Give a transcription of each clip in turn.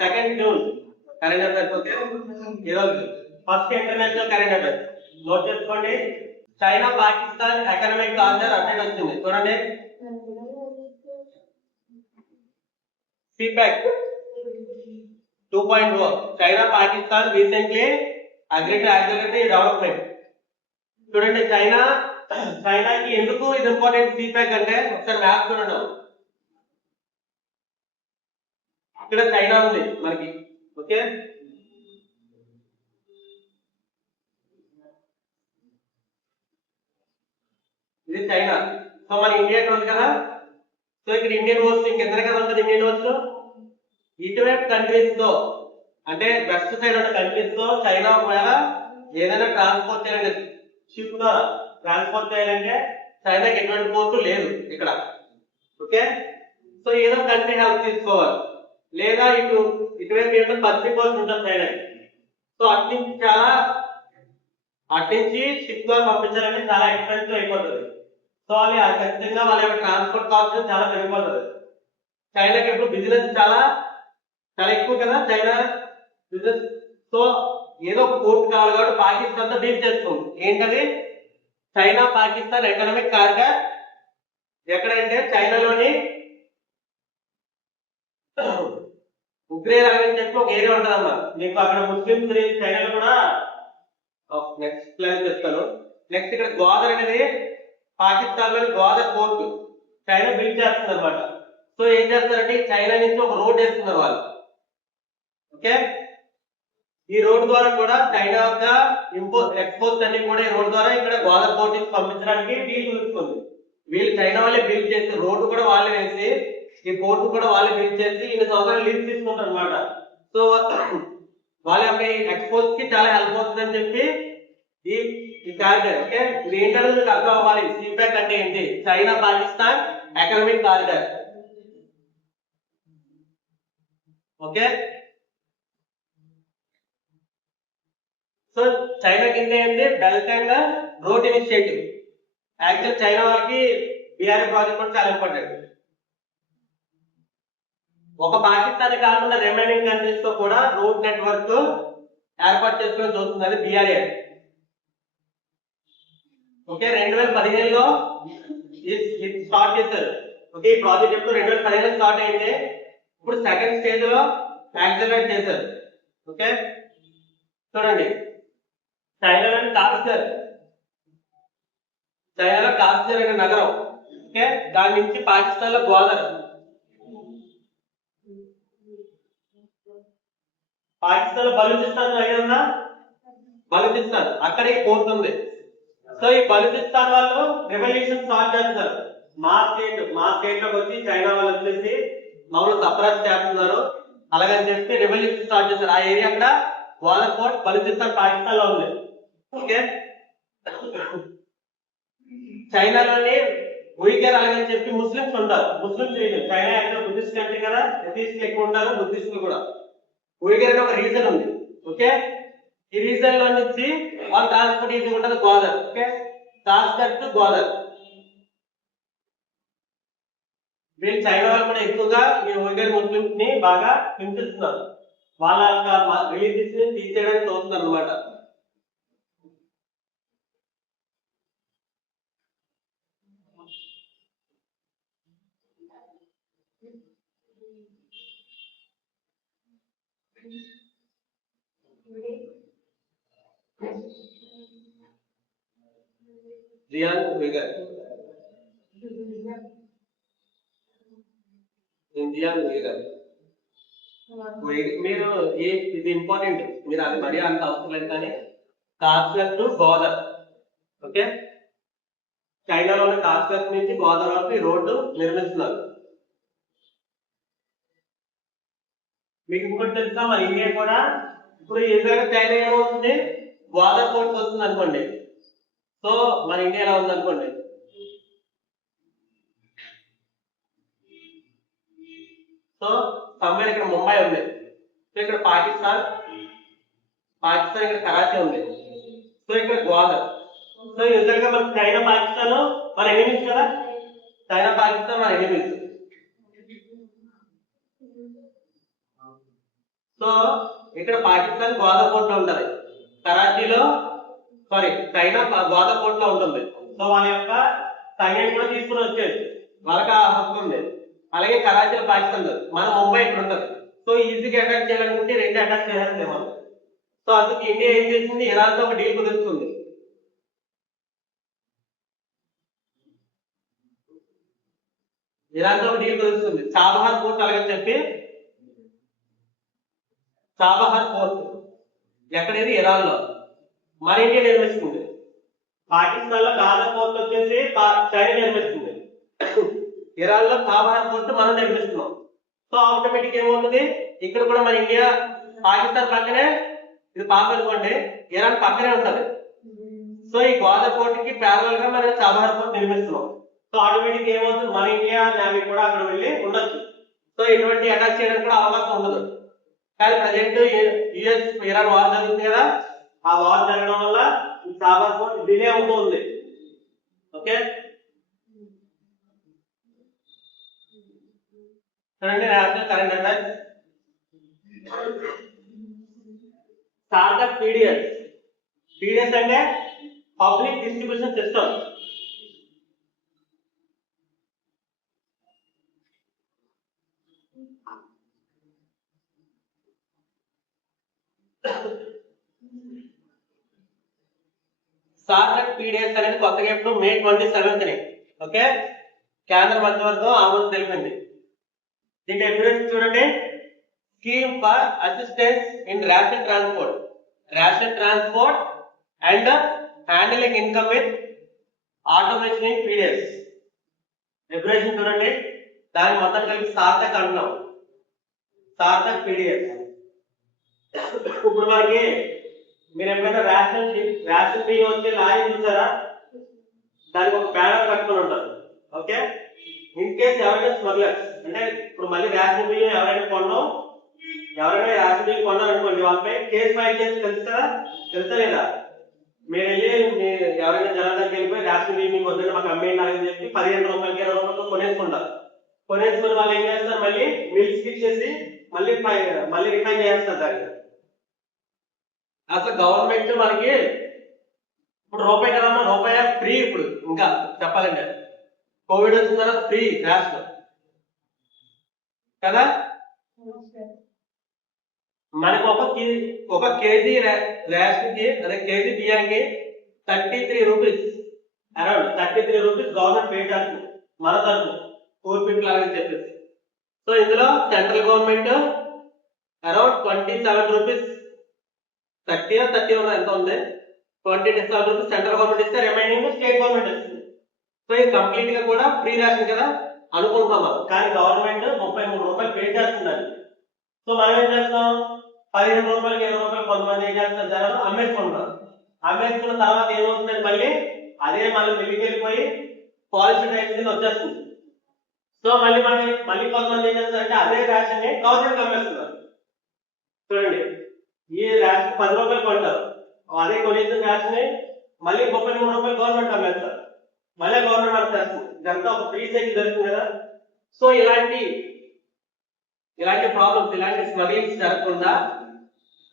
2nd June current affairs. Okay, ఈరోజు first international current affairs note చేసుకోండి. China Pakistan economic corridor update వచ్చింది చూడండి. Feedback 2.0 China Pakistan recently agreed to accelerate development. చూడండి చైనాకి ఎందుకు ఇది ఇంపార్టెంట్ ఫీడ్బ్యాక్ అంటే ఒకసారి మ్యాప్ చూడండి. ఇక్కడ చైనా ఉంది మనకి. ఓకే, ఇది చైనా. సో మన ఇండియా ఉంది కదా. సో ఇక్కడ ఇండియన్ ఓషన్ కింద కదా ఉంటుంది. ఇండియన్ ఓషన్ ఇటువైపు కంట్రీస్ తో అంటే వెస్ట్ సైడ్ ఉన్న కంట్రీస్ తో చైనా ఒకవేళ ఏదైనా ట్రాన్స్పోర్ట్ చేయాలంటే షిప్ ద్వారా ట్రాన్స్పోర్ట్ చేయాలంటే చైనాకి ఎటువంటి పోర్టు లేదు ఇక్కడ. ఓకే, సో ఏదో కంట్రీ హెల్ప్ తీసుకోవాలి, లేదా ఇటువైపు ఏదో పసిఫిక్ ఓషన్ ఉంటుంది చైనాకి. సో అట్నుంచి షిప్ ద్వారా పంపించాలంటే చాలా ఎక్స్పెన్సివ్ అయిపోతుంది. సో అది ఖచ్చితంగా వాళ్ళ యొక్క ట్రాన్స్పోర్ట్ కాస్ట్ చాలా పెరిగిపోతుంది. చైనాకి ఇప్పుడు బిజినెస్ చాలా చాలా ఎక్కువ కదా చైనా బిజినెస్. సో ఏదో పోర్ట్ కావాలి కాబట్టి పాకిస్తాన్ తో డీల్ చేస్తుంది. ఏంటది? China Pakistan economic corridor. ఎక్కడంటే చైనాలోని ఉగ్రేర్ అని చెప్పి ఒక ఏరియా ఉంటుందమ్మా. మీకు అక్కడ ముస్లిమ్స్ చైనాలో కూడా నెక్స్ట్ ప్లాన్ చెప్తాను. నెక్స్ట్ ఇక్కడ గ్వాదర్ అనేది పాకిస్తాన్ లోని గ్వాదర్ పోర్ట్ చైనా బిల్డ్ చేస్తుంది అనమాట. సో ఏం చేస్తారంటే చైనా నుంచి ఒక రోడ్ వేస్తున్నారు వాళ్ళు. ఓకే, ఈ రోడ్ ద్వారా కూడా చైనా యొక్క ఎక్స్పోర్ట్స్ అన్ని కూడా ఈ రోడ్ ద్వారా ఇక్కడ గ్వాదర్ పోర్ట్ కి పంపించడానికి వీలు కుదురుతుంది. వీళ్ళు చైనా వాళ్ళే బిల్డ్ చేసి రోడ్డు కూడా వాళ్ళే వేసి ఈ పోర్ట్ కూడా వాళ్ళే బిల్డ్ చేసి ఇన్ని సంవత్సరాలు లీజ్ తీసుకుంటారు అనమాట. సో వాళ్ళ యొక్క ఎక్స్పోర్ట్స్ కి చాలా హెల్ప్ అవుతుందని చెప్పి ఈ కారిడార్. ఓకే, ఇది ఏంటనేది మీకు అర్థం అవ్వాలి. ఫీడ్బ్యాక్ అంటే ఏంటి? China Pakistan economic corridor. Okay, so China కింద ఏంటి? Belt and road initiative. Actual China వాళ్ళకి బిఆర్ఏ ప్రాజెక్ట్ కూడా చాలా ఇంపార్టెంట్. ఒక పాకిస్తాన్ కాకుండా రిమైనింగ్ కంట్రీస్ తో కూడా రోడ్ నెట్వర్క్ ఏర్పాటు చేసుకొని చూస్తుంది, అది బిఆర్ఏ. ఓకే, 2015లో స్టార్ట్ చేశారు. ఓకే, ఈ ప్రాజెక్ట్ ఎప్పుడు 2015లో స్టార్ట్ అయింది. ఇప్పుడు సెకండ్ స్టేజ్ లో యాక్సిలరేట్ చేశారు. ఓకే, చూడండి చైనాలో కాస్గర్ అనే నగరం. ఓకే, దాని నుంచి పాకిస్తాన్ లో గ్వాదర్. పాకిస్తాన్ లో బలూచిస్తాన్ అయినా బలూచిస్తాన్ అక్కడ ఈ పోర్ట్ ఉంది. సో ఈ బలూచిస్తాన్ వాళ్ళు రెవల్యూషన్ స్టార్ట్ చేస్తారు. మా స్టేట్ లోకి వచ్చి చైనా వాళ్ళు వచ్చేసి మమ్మల్ని సపరేట్ చేస్తున్నారు అలాగని చెప్పి రెవల్యూషన్ స్టార్ట్ చేశారు. ఆ ఏరియా అక్కడ గ్వాదర్ పోర్ట్ బలూచిస్తాన్ పాకిస్తాన్ లో ఉంది. ఓకే, చైనాలోని ఉయిగర్ అలాగని చెప్పి ముస్లిమ్స్ ఉంటారు. Muslims reason China actual Buddhist country కదా, ఎథీస్టులు ఎక్కువ ఉంటారు, బుద్ధిస్టులు కూడా. ఉయిగర్ అనే ఒక రీజన్ ఉంది. ఓకే, ఈ రీజన్ లో నుంచి వాళ్ళ ట్రాన్స్పోర్ట్ ఈజీ ఉంటుంది Gwadar. Okay, Kashgar to Gwadar. వీళ్ళు చైనా వాళ్ళు కూడా ఎక్కువగా ఈ ఉయిగర్ ముస్లిమ్స్ ని బాగా హింసిస్తున్నారు. వాళ్ళ రిలీజియస్ ని తీసేయడానికి చూస్తున్నారు అనమాట. జియాంగ్ ఉయిగర్ మీరు ఇది ఇంపార్టెంట్, మీరు అది మరీ అంత అవసరం లేదు కానీ కాస్గర్ టు గోదర్. ఓకే, చైనాలోని కాస్గర్ నుంచి గోదర్ వరకు ఈ రోడ్డు నిర్మిస్తున్నారు. మీకు ఇంకోటి తెలుసా, మన ఇండియా కూడా ఇప్పుడు ఎదురుగా చైనా ఏమవుతుంది, గోదర్ పోర్ట్ వస్తుంది అనుకోండి. సో మన ఇండియా ఎలా ఉంది అనుకోండి. సో సమ్వేర్ ఇక్కడ ముంబై ఉంది. సో ఇక్కడ పాకిస్తాన్ ఇక్కడ కరాచీ ఉంది. సో ఇక్కడ గ్వాదర్. సో యూజువల్ గా మన చైనా పాకిస్తాన్ మన ఎనిమీస్ కదా. చైనా పాకిస్తాన్ మన ఎనిమీస్. సో ఇక్కడ పాకిస్తాన్ గ్వాదర్ పోర్ట్ లో ఉంటది, కరాచీలో చైనా గ్వాదర్ పోర్ట్ లో ఉంటుంది. సో వాళ్ళ యొక్క సైన్యం కూడా తీసుకుని వచ్చేది, వాళ్ళకి ఆ హక్కు ఉంది. అలాగే కరాచీలో పాకిస్తాన్ ఉంది, మన ముంబై ఇక్కడ ఉంటుంది. సో ఈజీగా అటాక్ చేయాలనుకుంటే రెండు అటాక్ చేసేస్తే మనం. సో అందుకు ఇండియా ఏం చేసింది, ఇరాన్ తో ఒక డీల్ కుదురుతుంది. ఇరాన్ తో ఒక డీల్ కుదురుతుంది, చాబహార్ పోర్ట్ అలాగని చెప్పి. చాబహార్ పోర్ట్ ఎక్కడేది, ఇరాన్ లో. మన ఇండియా నిర్మిస్తుంది. పాకిస్తాన్ లో గాజా పోర్ట్ వచ్చేసి చైనా నిర్మిస్తుంది. ఇరాన్ లో చాబహార్ పోర్ట్ మనం నిర్మిస్తున్నాం. సో ఆటోమేటిక్ ఏమవుతుంది, ఇక్కడ కూడా మన ఇండియా పాకిస్తాన్ పక్కనే, ఇది పాక్ అనుకోండి, ఇరాన్ పక్కనే ఉంటది. సో ఈ గ్వాదర్ పోర్ట్ కి ప్యారల్ గా మనం చాబహార్ పోర్ట్ నిర్మిస్తున్నాం. సో ఆటోమేటిక్ ఏమవుతుంది, మన ఇండియా నేవీ కూడా అక్కడ వెళ్ళి ఉండొచ్చు. సో ఎటువంటి అటాక్ చేయడానికి కూడా అవకాశం ఉండదు. కానీ ప్రజెంట్ యుఎస్ ఇరాన్ వార్ జరుగుతుంది కదా, ఆ వార్ జరగడం వల్ల ఈ చాబహార్ పోర్ట్ డిలే అవుతూ ఉంది. ఓకే, చూడండి national current affairs. Startup PDS. PDS అంటే public distribution system. Startup PDS అనేది కొత్తగా ఇప్పుడు మే 27ని ఓకే కేంద్ర మంత్రివర్గం ఆమోదం తెలిపింది. దీని డెఫినేషన్ చూడండి, scheme for assistance in ration transport and handling income with automation in PDS. Definition చూడండి, దాని మొత్తం కలిపి సార్థక్ అంటున్నాం. సార్థక్ పీడిఎస్. ఇప్పుడు మనకి మీరు ఎప్పుడైనా రేషన్ బియ్యం వచ్చే లారీ చూసారా, దానికి ఒక బ్యానర్ కట్టుకొని ఉంటారు. ఓకే, ఇన్ కేస్ ఎవరైనా స్మగ్లర్స్ అంటే ఇప్పుడు మళ్ళీ రేషన్ బియ్యం ఎవరైనా రేషన్ బియ్యం కొన్నారనుకోండి, వాళ్ళపై కేసు ఫైల్ చేసి తెలుసా లేదా? మీరు వెళ్ళి ఎవరైనా జనాలకు వెళ్ళిపోయి రేషన్ బియ్యం మీకు వద్దని మాకు అమ్మేయండి అని చెప్పి 15 రూపాయలకి 20 రూపాయలకి కొనేసుకుంటారు. కొనేసుకుని వాళ్ళు ఏం చేస్తారు, మళ్ళీ మిల్స్ కి ఇచ్చేసి మళ్ళీ రిఫైన్ చేస్తారు దాన్ని. అసలు గవర్నమెంట్ మనకి ఇప్పుడు రూపాయి కదమ్మా, రూపాయి ఫ్రీ. ఇప్పుడు ఇంకా చెప్పాలంటే కోవిడ్ వచ్చిన తర్వాత ఫ్రీ రేషన్ కదా. మనకు ఒక కేజీ రేషన్ కి అదే కేజీ బియ్యానికి 33 rupees, around 33 rupees government pay చేస్తుంది మన తరఫు పూర్ పీపుల్ అని చెప్పేసి. సో ఇందులో సెంట్రల్ గవర్నమెంట్ అరౌండ్ 27 రూపీస్, 30 ఎంత ఉంది, 27 రూపీస్ సెంట్రల్ గవర్నమెంట్ ఇస్తే రిమైనింగ్ స్టేట్ గవర్నమెంట్ ఇస్తుంది. సో ఇది కంప్లీట్ గా కూడా ఫ్రీ రేషన్ కదా అనుకుంటున్నాం మనం, కానీ గవర్నమెంట్ 33 రూపాయలు పే చేస్తున్నారు. సో మనం ఏం చేస్తాం, 15 రూపాయలకి 20 రూపాయలు కొంతమంది ఏం చేస్తారు, జనాలు అమ్మేసుకుంటున్నారు. అమ్మేసుకున్న తర్వాత ఏమవుతుందండి, మళ్ళీ మిల్లికి వెళ్ళిపోయి పాలసీ రైస్ కింద వచ్చేస్తుంది. సో మళ్ళీ కొంతమంది ఏం చేస్తారంటే అదే రేషన్ ని గవర్నమెంట్ అమ్మేస్తున్నారు. చూడండి, ఈ రేషన్ 10 రూపాయలు కొంటారు, అదే కొనేసిన రేషన్ ని మళ్ళీ 33 రూపాయలు గవర్నమెంట్ అమ్మేస్తారు, మళ్ళీ గవర్నమెంట్ అమ్మేస్తుంది. ఇదంతా ఒక ఫ్రీ సైకిల్ జరుగుతుంది కదా. సో ఇలాంటి ప్రాబ్లమ్స్, ఇలాంటి స్మగ్లింగ్స్ జరగకుండా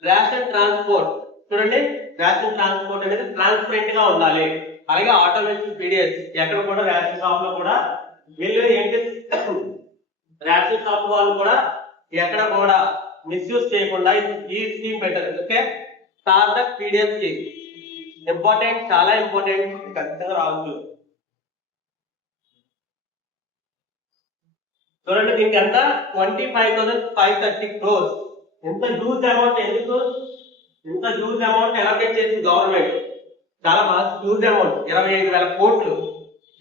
రేషన్ ట్రాన్స్పోర్ట్ చూడండి, రేషన్ ట్రాన్స్పోర్ట్ అనేది ట్రాన్స్పరెంట్ గా ఉండాలి. అలాగే ఆటోమేషన్ పీడిఎస్ ఎక్కడ కూడా రేషన్ షాప్ లో కూడా వీళ్ళు ఏంటి, రేషన్ షాప్ వాళ్ళు కూడా ఎక్కడ కూడా మిస్యూజ్ చేయకుండా ఈ స్కీమ్ పెట్టారు. Okay, Sarthak PDS scheme important, చాలా ఇంపార్టెంట్, ఖచ్చితంగా రావచ్చు. చూడండి, దీనికి ఎంత 25,530 crores. ఎంత హ్యూజ్ అమౌంట్, ఇంత హ్యూజ్ అమౌంట్ ఎలకేట్ చేసింది గవర్నమెంట్, చాలా హ్యూజ్ అమౌంట్, 25,000 కోట్లు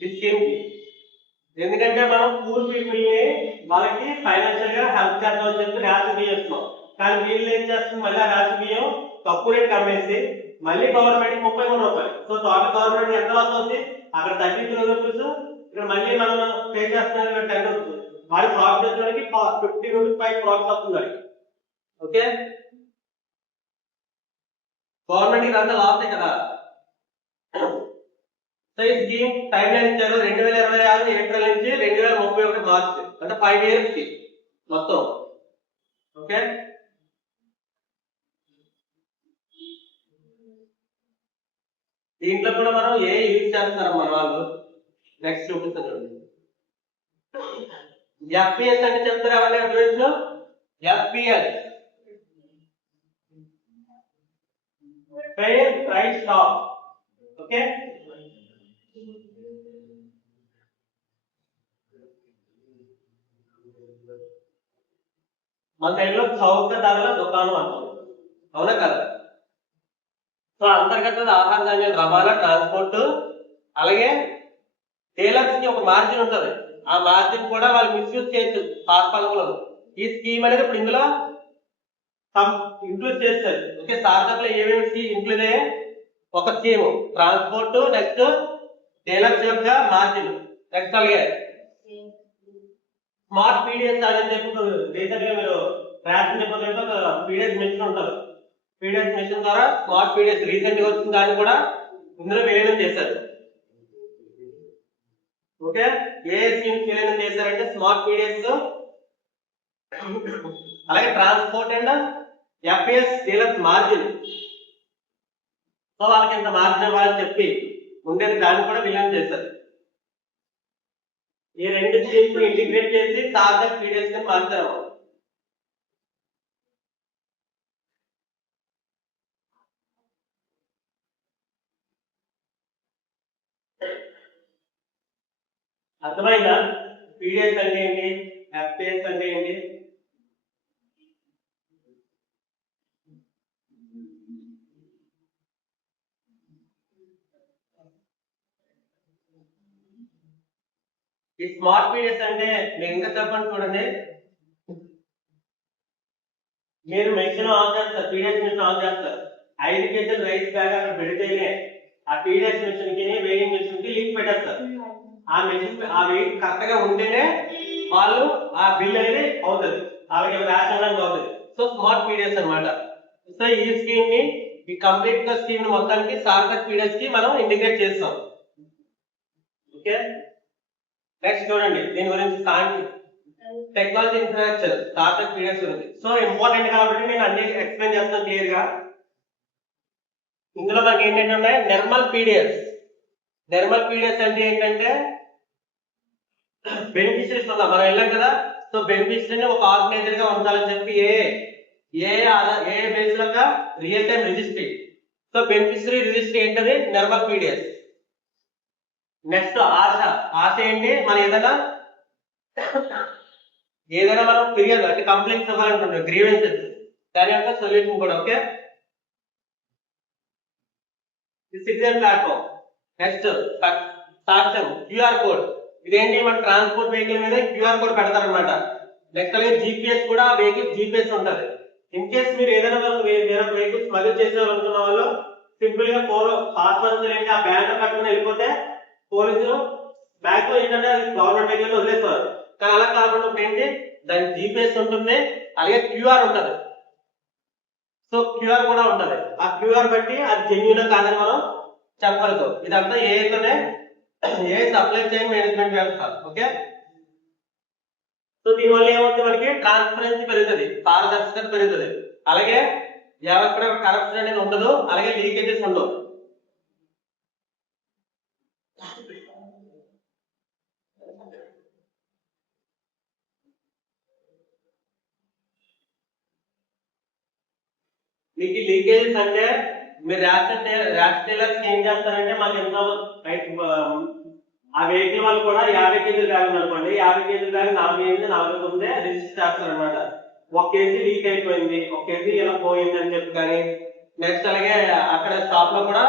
ఈ స్కీమ్ కి. ఎందుకంటే మనం పూర్ పీపుల్ ని వాళ్ళకి ఫైనాన్షియల్ గా హెల్ప్ చేద్దామని చెప్పి రేషన్ బియ్యం ఇస్తున్నాం. కానీ వీళ్ళు ఏం చేస్తుంది, మళ్ళీ ఆ రేషన్ బియ్యం తక్కువ రేట్ అమ్మేసి మళ్ళీ గవర్నమెంట్ 33 రూపాయలు. సో టోటల్ గవర్నమెంట్ ఎంత లాస్ అవుతుంది, అక్కడ 33 రూపీస్, ఇక్కడ మళ్ళీ మనం పే చేస్తున్నాం 10 రూపీస్. వాడి ప్రాఫిట్ వచ్చేసరికి 50 రూపీస్ పై ప్రాఫిట్ వస్తుంది. ఓకే, గవర్నమెంట్ ఇదంతా లాసే కదా. సో ఈ స్కీమ్ టైం లైన్ ఇచ్చారు 2026 ఏప్రిల్ నుంచి 2031 మార్చ్, అంటే 5 years కి మొత్తం. ఓకే, దీంట్లో కూడా మనం ఏ యూజ్ చేస్తారు మన వాళ్ళు. నెక్స్ట్ చూపిస్తాను చూడండి. ఎఫ్పిఎస్ అంటే చెప్తారా ఎవరి గురించి? FPS fair price stock. Okay, మన సైడ్ లో చౌక ధరల దుకాణం అంటాం, అవునా కదా? సో అంతర్గత ఆహార ధాన్యాల రవాణా, ట్రాన్స్పోర్ట్, అలాగే డీలర్స్ కి ఒక మార్జిన్ ఉంటుంది. ఆ మార్జిన్ కూడా వాళ్ళు మిస్యూజ్ చేయొచ్చు పథకంలో. ఈ స్కీమ్ అనేది ఇప్పుడు ఇందులో ఇంక్లూడ్ చేస్తారు. ఓకే, స్టార్ట్అప్ లో ఏమేమి ఇంక్లూడ్ అయ్యాయి? ఒక స్కీమ్ ట్రాన్స్పోర్ట్, నెక్స్ట్ డీలర్స్ యొక్క మార్జిన్, నెక్స్ట్ అలాగే స్మార్ట్ పీడిఎస్ అని చెప్పి రీసెంట్ గా మీరు రేషన్ డిపోలో ఒక పీడిఎస్ మెషిన్ ఉంటుంది. పీడిఎస్ మెషిన్ ద్వారా స్మార్ట్ పీడిఎస్ రీసెంట్ గా వచ్చిన దాన్ని కూడా ఇందులో విలీనం చేశారు. ఓకే, ఏ స్కీమ్స్ విలీనం చేశారంటే స్మార్ట్ పీడిఎస్, అలాగే transport and FPS dealers margin. So వాళ్ళకి ఇంత మార్జిన్ ఇవ్వాలని చెప్పి ఉండేది, దాన్ని కూడా విలీనం చేశారు. ఈ రెండు స్కీమ్స్ ఇంటిగ్రేట్ చేసి స్టార్ట్అప్ పీడిఎస్ ని మార్చారు. అర్థమైందా? పీడిఎస్ అంటే ఏంటి, ఎఫ్పిఎస్ అంటే ఏంటి? ఈ స్మార్ట్ పీడిఎస్ అంటే మీరు ఇంకా చెప్పండి చూడండి. మీరు మెషిన్ ఆన్ చేస్తారు, పీడిఎస్ మెషిన్ ఆన్ చేస్తారు, 5 కేజీల రైస్ బ్యాగ్ అక్కడ పెడితేనే ఆ పీడిఎస్ మెషిన్ కి వెయింగ్ మెషిన్ కి లింక్ పెట్టేస్తారు. ఆ మెషిన్ ఆ వెయిట్ కరెక్ట్ గా ఉంటేనే వాళ్ళు ఆ బిల్ అనేది అవుతుంది, అలాగే రాసడానికి అవుతుంది. సో స్మార్ట్ పీడిఎస్ అన్నమాట. సో ఈ స్కీమ్ ని, ఈ కంప్లీట్ గా స్కీమ్ ని మొత్తానికి స్టార్ట్అప్ పీడిఎస్ కి మనం ఇంటిగ్రేట్ చేస్తాం. ఓకే, నెక్స్ట్ చూడండి దీని గురించి టెక్నాలజీ ఇన్ఫ్రాస్ట్రక్చర్ స్టార్ట్అప్ పీడిఎస్ గురించి. సో ఇంపార్టెంట్ కాబట్టి నేను అన్ని ఎక్స్ప్లెయిన్ చేస్తాను క్లియర్ గా. ఇందులో మనకి ఏంటంటే ఉన్నాయి నిర్మల్ పీడిఎస్. నిర్మల్ పీడిఎస్ అంటే ఏంటంటే బెనిఫిషరీస్ ఉందా, మనం వెళ్ళాం కదా. సో బెనిఫిషరీని ఒక ఆర్గనైజర్ గా ఉంచాలని చెప్పి ఏ బేస్ లో real time registry. So beneficiary registry ఏంటది? నిర్మల్ పీడిఎస్. నెక్స్ట్ ఆశ ఏంటి? మన ఏదైనా మనం ఫిర్యాదు అంటే కంప్లైంట్స్ ఇవ్వాలనుకుంటాం, గ్రీవెన్సెస్, దాని యొక్క సొల్యూషన్ కూడా. Okay, citizen platform. నెక్స్ట్ సాక్ష్యం, క్యూఆర్ కోడ్. ఇదేంటి? మన ట్రాన్స్పోర్ట్ వెహికల్ మీద క్యూఆర్ కోడ్ పెడతారనమాట. నెక్స్ట్ అలాగే జీపీఎస్ కూడా, వెహికల్ జీపీఎస్ ఉంటుంది. ఇన్ కేస్ మీరు ఏదైనా వేరే వెహికల్ స్మగుల్ చేసేవాలనుకున్న వాళ్ళు సింపుల్ గా పాస్పోర్ట్ ఏంటి ఆ బ్యాగ్ లో కట్టుకుని వెళ్ళిపోతే పోలీసులు బ్యాగ్ లో ఏంటంటే అది గవర్నమెంట్ వెహికల్ వదిలేస్తారు. కానీ అలా కాకుండా ఏంటి, దానికి జీపీఎస్ ఉంటుంది, అలాగే క్యూఆర్ ఉంటుంది. సో క్యూఆర్ కూడా ఉంటది. ఆ క్యూఆర్ బట్టి అది జెన్యూన్ కాదని మనం చెప్పగలుగుతాం. ఇదంతా ఏ సప్లై చైన్ మేనేజ్మెంట్ వ్యవస్థ. ఓకే, సో దీనివల్ల ఏమవుతుంది? మనకి ట్రాన్స్పరెన్సీ పెరుగుతుంది, పారదర్శకత పెరుగుతుంది, అలాగే ఎక్కడ కరప్షన్ అనేది ఉండదు, అలాగే లీకేజెస్ ఉండవు. మీకు లీకేజెస్ అంటే మీరు ర్యాష్ డీలర్స్ ఏం చేస్తారంటే మాకు ఎంతో ఆ వెహికల్ వాళ్ళు కూడా 50 కేజీల బ్యాగ్ ఉందనుకోండి, 50 కేజీల బ్యాగ్ 48 రిజిస్టర్ చేస్తారనమాట. 1 కేజీ లీక్ అయిపోయింది, 1 కేజీ ఇలా పోయింది అని చెప్పి. కానీ నెక్స్ట్ అలాగే అక్కడ స్టాప్ లో కూడా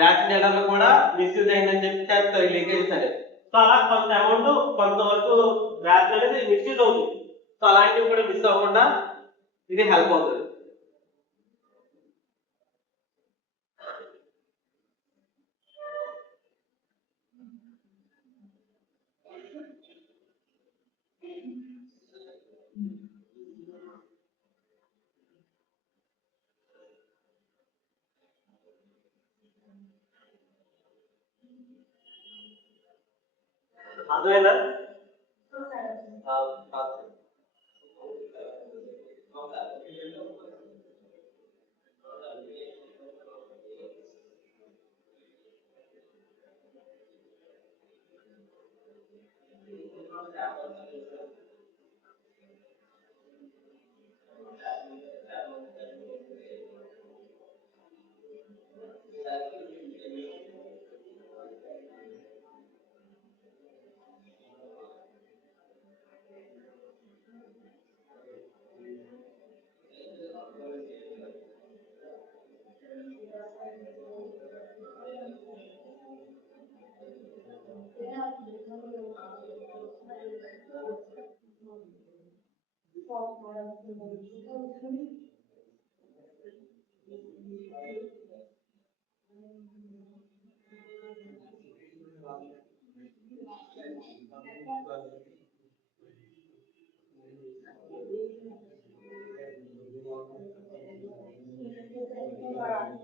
ర్యాష్ డీలర్లు కూడా మిస్యూజ్ అయిందని చెప్పి చేస్తారు లీకేజెస్ అనేది. సో అలా కొంత అమౌంట్ కొంతవరకు ర్యాష్ అనేది మిస్యూజ్ అవుతుంది. సో అలాంటివి కూడా మిస్ అవ్వకుండా ఇది హెల్ప్ అవుతుంది. అర్థమైందా?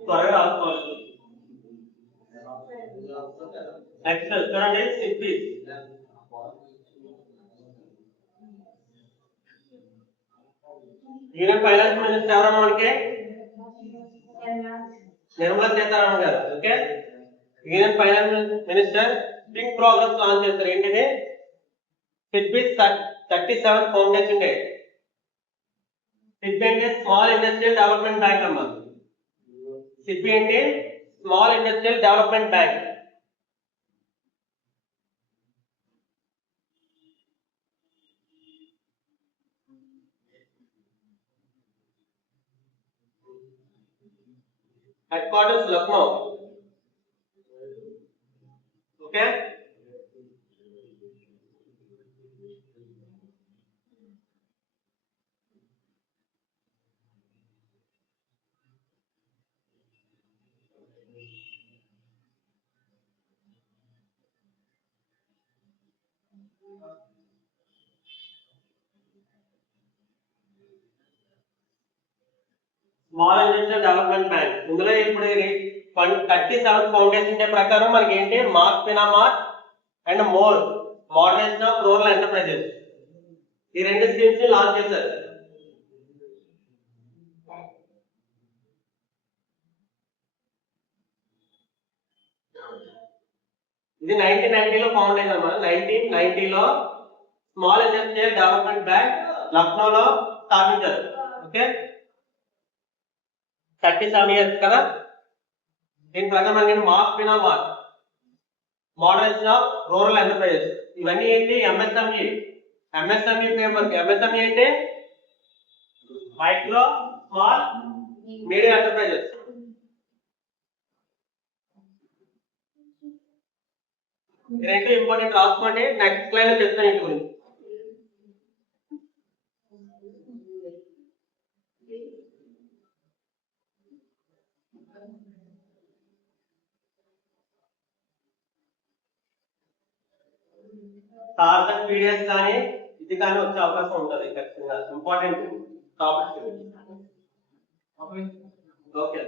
త్వరగా రాసుకోవాలి. నెక్స్ట్ చూడండి సిప్పి. యూనియన్ ఫైనాన్స్ మినిస్టర్ ఎవరమ్మా మనకి? నిర్మలా సీతారామన్ గారు. Okay, union finance minister spring programs launch చేస్తారు. ఏంటిది? Sippi 37th foundation day. Sippi అంటే స్మాల్ ఇండస్ట్రియల్ డెవలప్మెంట్ బ్యాంక్ అమ్మా. సిప్పి అంటే small industrial development bank. Head quarters Lucknow. Okay, small industrial development bank. ఇందులో ఇప్పుడు 37th ఫౌండేషన్ డే ప్రకారం మనకి ఏంటి? మార్క్ ఫినామార్ట్ and moderation of rural enterprises, ఈ రెండు స్కీమ్స్ ని లాంచ్ చేశారు. ఇది 1990లో ఫౌండ్ అయింది అన్నమాట. 1990లో స్మాల్ ఇండస్ట్రియల్ డెవలప్మెంట్ బ్యాంక్ లక్నోలో స్థాపించారు. ఓకే, 37 years కదా. దీని ప్రకారం మనకి మార్క్ ఫినామార్ట్, మోడరేషన్ ఆఫ్ రూరల్ ఎంటర్ప్రైజెస్, ఇవన్నీ ఏంటి? ఎంఎస్ఎంఈ. MSME paper. ఎంఎస్ఎంఈ అంటే మైక్రో స్మాల్ మీడియం ఎంటర్ప్రైజెస్. రెండు ఇంపార్టెంట్ రాసుకోండి. నెక్స్ట్ స్లైడ్ లో చెప్తాను వీటి గురించి. సార్థక్ పీడిఎస్ కానీ ఇది కానీ వచ్చే అవకాశం ఉంటుంది ఖచ్చితంగా. Important topic. ఓకే, ఓకే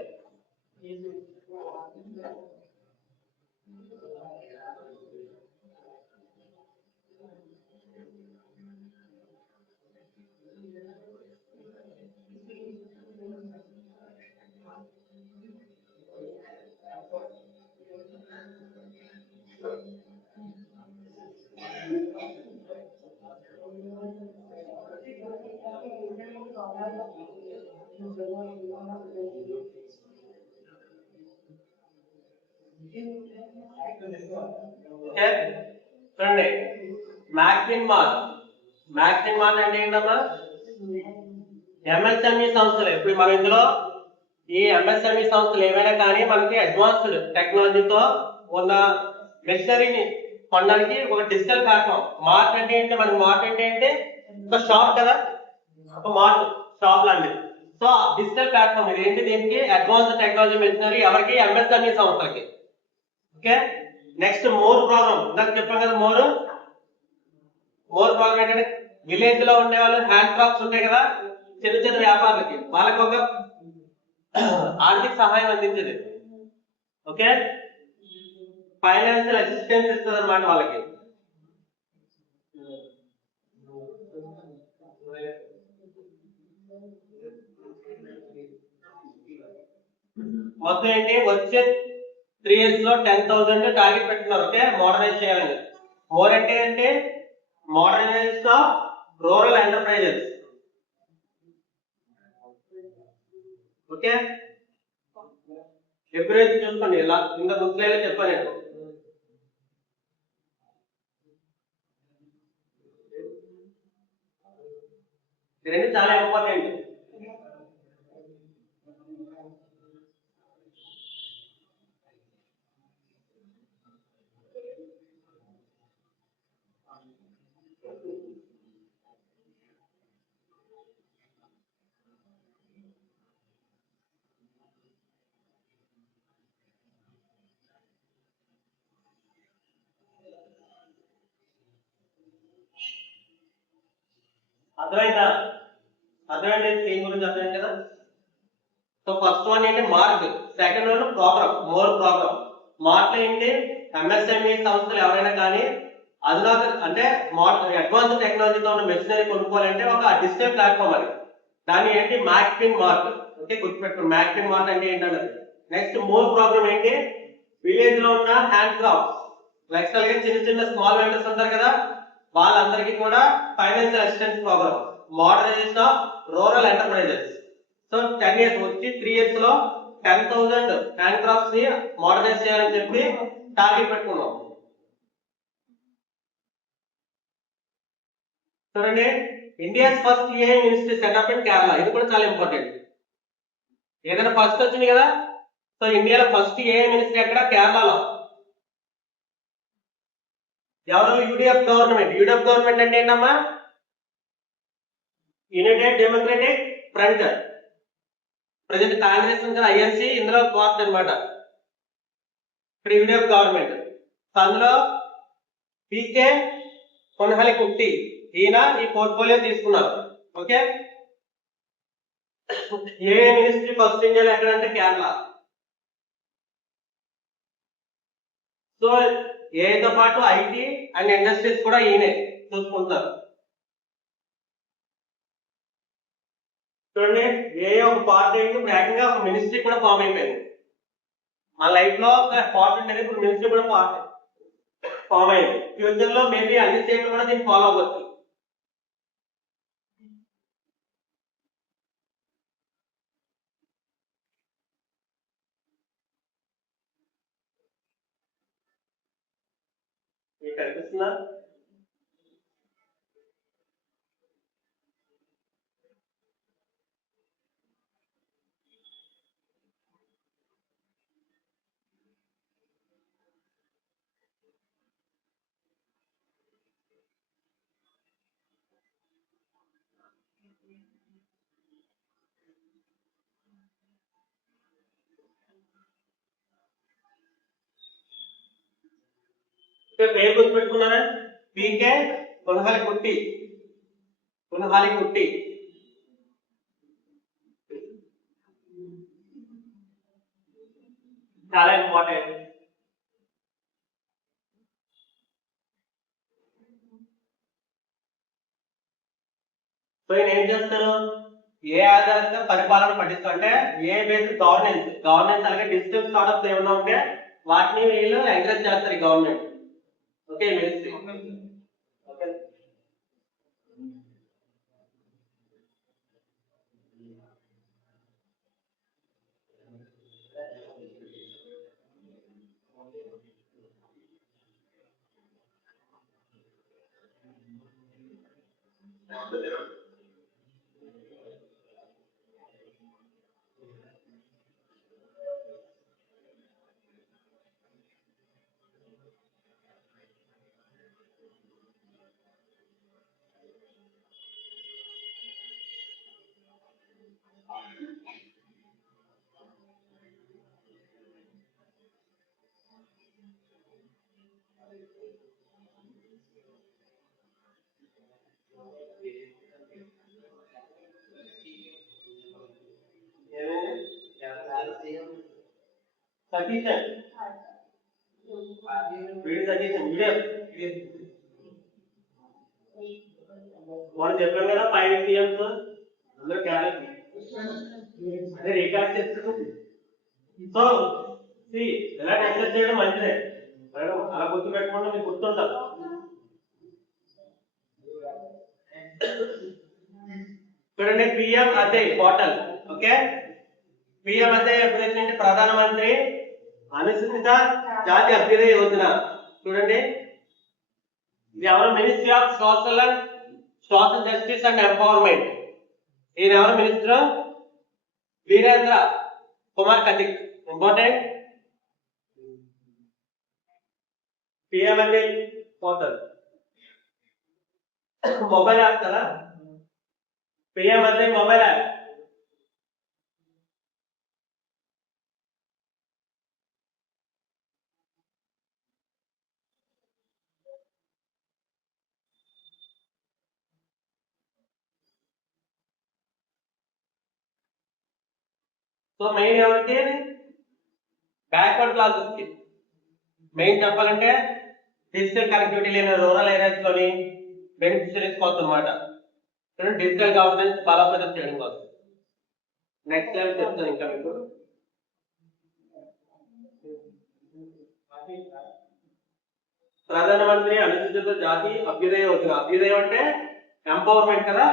చూడండి. మ్యాక్సిన్ మార్క్. మ్యాక్సిన్ మార్క్ అంటే ఏంటమ్మా? ఎంఎస్ఎంఈ సంస్థలు. ఇప్పుడు మనం ఇందులో ఈ ఎంఎస్ఎంఈ సంస్థలు ఏవైనా కానీ మనకి అడ్వాన్స్డ్ టెక్నాలజీతో ఉన్న మెషినరీని కొనడానికి ఒక డిజిటల్ ప్లాట్ఫామ్. మార్ట్ అంటే ఏంటి? మనకి మార్ట్ అంటే ఏంటి? ఒక షాప్ కదా, ఒక మార్ట్ షాప్ లాంటిది. సో డిజిటల్ ప్లాట్ఫామ్ ఇది. ఏంటి? దీనికి అడ్వాన్స్డ్ టెక్నాలజీ మెషినరీ ఎవరికి? ఎంఎస్ఎంఈ సంస్థలకి. Okay, next MORE program. ఇందాక చెప్పాను కదా, మోర్ ప్రోగ్రామ్ ఏంటంటే విలేజ్ లో ఉండే వాళ్ళు హ్యాండ్ క్రాఫ్ట్స్ ఉంటాయి కదా, చిన్న చిన్న వ్యాపారులకి, వాళ్ళకి ఒక ఆర్థిక సహాయం అందించేది. ఓకే, ఫైనాన్షియల్ అసిస్టెన్స్ ఇస్తుంది అన్నమాట వాళ్ళకి. మొత్తం ఏంటి? వచ్చే 3 years లో 10,000 టార్గెట్ పెట్టున్నారు. ఓకే, మోడర్నైజ్ చేయాలని. మోర్ అంటే ఏంటి? Modernization of rural enterprises. Okay, ఎప్పుడైతే చూసుకోండి. ఇలా ఇంకా ముఖ్యంగా చెప్పాను నేను. ఈ రెండు చాలా ఇంపార్టెంట్. అర్థమైందా? అర్థమైంది స్కీమ్ గురించి అర్థమైంది కదా. సో ఫస్ట్ వన్ ఏంటి mark, second one program, MORE program. Mark ఏంటి ఎంఎస్ఎంఈ సంస్థలు ఎవరైనా కానీ అధునాత అంటే అడ్వాన్స్ టెక్నాలజీతో ఉన్న మెషినరీ కొనుక్కోవాలంటే ఒక డిజిటల్ ప్లాట్ఫామ్ అది. దాన్ని ఏంటి మ్యాక్పిన్ మార్క్. ఓకే గుర్తుపెట్టుకోండి మ్యాక్పిన్ మార్క్ అంటే ఏంటన్నది. నెక్స్ట్ మోర్ ప్రోగ్రామ్ ఏంటి విలేజ్ లో ఉన్న హ్యాండ్ క్రాఫ్ట్స్ లైక్ చిన్న చిన్న స్మాల్ వెండర్స్ ఉంటారు కదా వాళ్ళందరికీ కూడా financial assistance program, modernization of rural enterprises. So 10 years వచ్చి 3 years లో 10,000 హ్యాండ్ క్రాఫ్ట్స్ ని మోడర్నైజ్ చేయాలని చెప్పి టార్గెట్ పెట్టుకున్నాం. చూడండి India's first AI ministry setup in Kerala, ఇది కూడా చాలా ఇంపార్టెంట్. ఏదైనా ఫస్ట్ వచ్చింది కదా, సో ఇండియాలో ఫస్ట్ ఏఐ మినిస్ట్రీ ఎక్కడ కేరళలో. ఎవరు యూడిఎఫ్ గవర్నమెంట్. యూడిఎఫ్ గవర్నమెంట్ అంటే ఏంటమ్మా United democratic front. Present Congress ఉంది ఐఎన్సి ఇందులో పార్ట్ అనమాట. ఇక్కడ యూడిఎఫ్ గవర్నమెంట్. అందులో పీకే కొనహలి కుట్టి ఈయన ఈ పోర్ట్ఫోలియో తీసుకున్నారు. ఓకే ఏ మినిస్ట్రీ ఫస్ట్ ఇండియాలో ఎక్కడంటే కేరళ. సో ఏతో పాటు ఐటీ అండ్ ఇండస్ట్రీస్ కూడా ఈయనే చూసుకుంటారు. చూడండి ఏ ఒక పార్ట్ ఏంటి ఇప్పుడు ఏకంగా ఒక మినిస్ట్రీ కూడా ఫామ్ అయిపోయింది. మా లైఫ్ లో ఒక పార్ట్ ఉండేది, ఇప్పుడు మినిస్ట్రీ కూడా ఫామ్ అయింది. ఫ్యూచర్ లో మేబీ అన్ని స్టేట్లు కూడా దీన్ని ఫాలో అవ్వచ్చు. మీకు కనిపిస్తుందా? పేరు గుర్తుపెట్టుకున్నారా? పీకే కొనహాలి కుట్టి. కొనహాలి కుట్టి చాలా ఇంపార్టెంట్. సో నేను ఏం చేస్తాను ఏ ఆధారంగా పరిపాలన పట్టిస్తాను అంటే ఏ బేస్డ్ గవర్నెన్స్ అలాగే డిజిటల్ స్టార్ట్అప్స్ ఏమైనా ఉంటే వాటిని వీళ్ళు ఎంకరేజ్ చేస్తారు ఈ government. Okay ministry. Okay Satheesan వీడి సతీశన్ వాళ్ళు చెప్పారు కదా 5 CMs అందరూ క్యారెక్ట్ అదే రీకాస్ట్ చేస్తారు. సో ఎలా యాక్సెస్ చేయడం మంచిదే మేడం, అలా గుర్తు పెట్టుకుంటే మీకు గుర్తుంటారు. చూడండి PM Ajay portal. Okay PM Ajay president Pradhan Mantri Anusuchit Jaati Abhyuday Yojana. చూడండి ఇది ఎవరు ministry of social justice and empowerment. ఈయన ఎవరు minister Virendra Kumar Khatik. Important PM Ajay portal mobile app కదా, PM Ajay mobile app. So main ఏమంటే బ్యాక్వర్డ్ క్లాసెస్ కి మెయిన్ చెప్పాలంటే డిజిటల్ కనెక్టివిటీ లేని రూరల్ ఏరియాస్ లోని బెనిఫిషరీస్ కోసం అన్నమాట. డిజిటల్ గవర్నెన్స్ బలోపేతం చేయడం కోసం. నెక్స్ట్ లెవెల్ చెప్తాను ఇంకా మీకు. ప్రధానమంత్రి అనుసూచిత జాతి అభ్యుదయ యోజన. అభ్యుదయం అంటే ఎంపవర్మెంట్ కదా.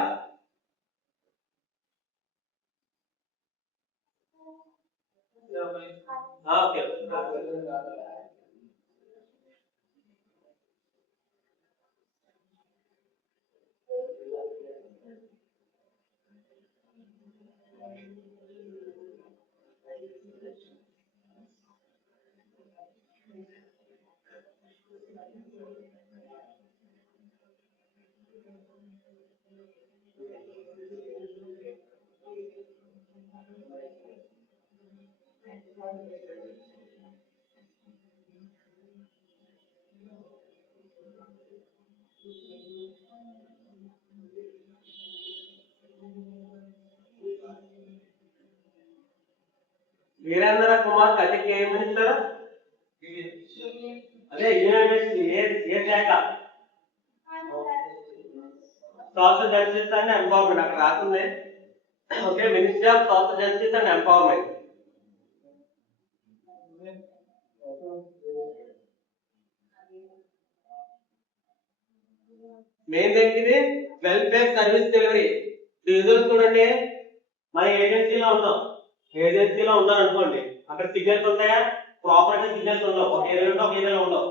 ఓకే. వీరేంద్ర కుమార్ కటికి ఏం మినిస్టర్? అదే యూనివర్సిటీ ఏ శాఖ? సోషల్ జస్టిస్ అండ్ ఎంపవర్మెంట్ అక్కడ రాస్తుంది. Okay, ministry of social justice and empowerment. Main ఏంటిది? Welfare service delivery. యూజువల్ చూడండి, మన ఏజెన్సీలో ఉన్నాం అనుకోండి, అక్కడ సిగ్నల్స్ ఉంటాయా? ప్రాపర్టీ సిగ్నల్స్ ఉండవు, ఒక ఏరియాలో ఒక ఏరియాలో ఉండవు.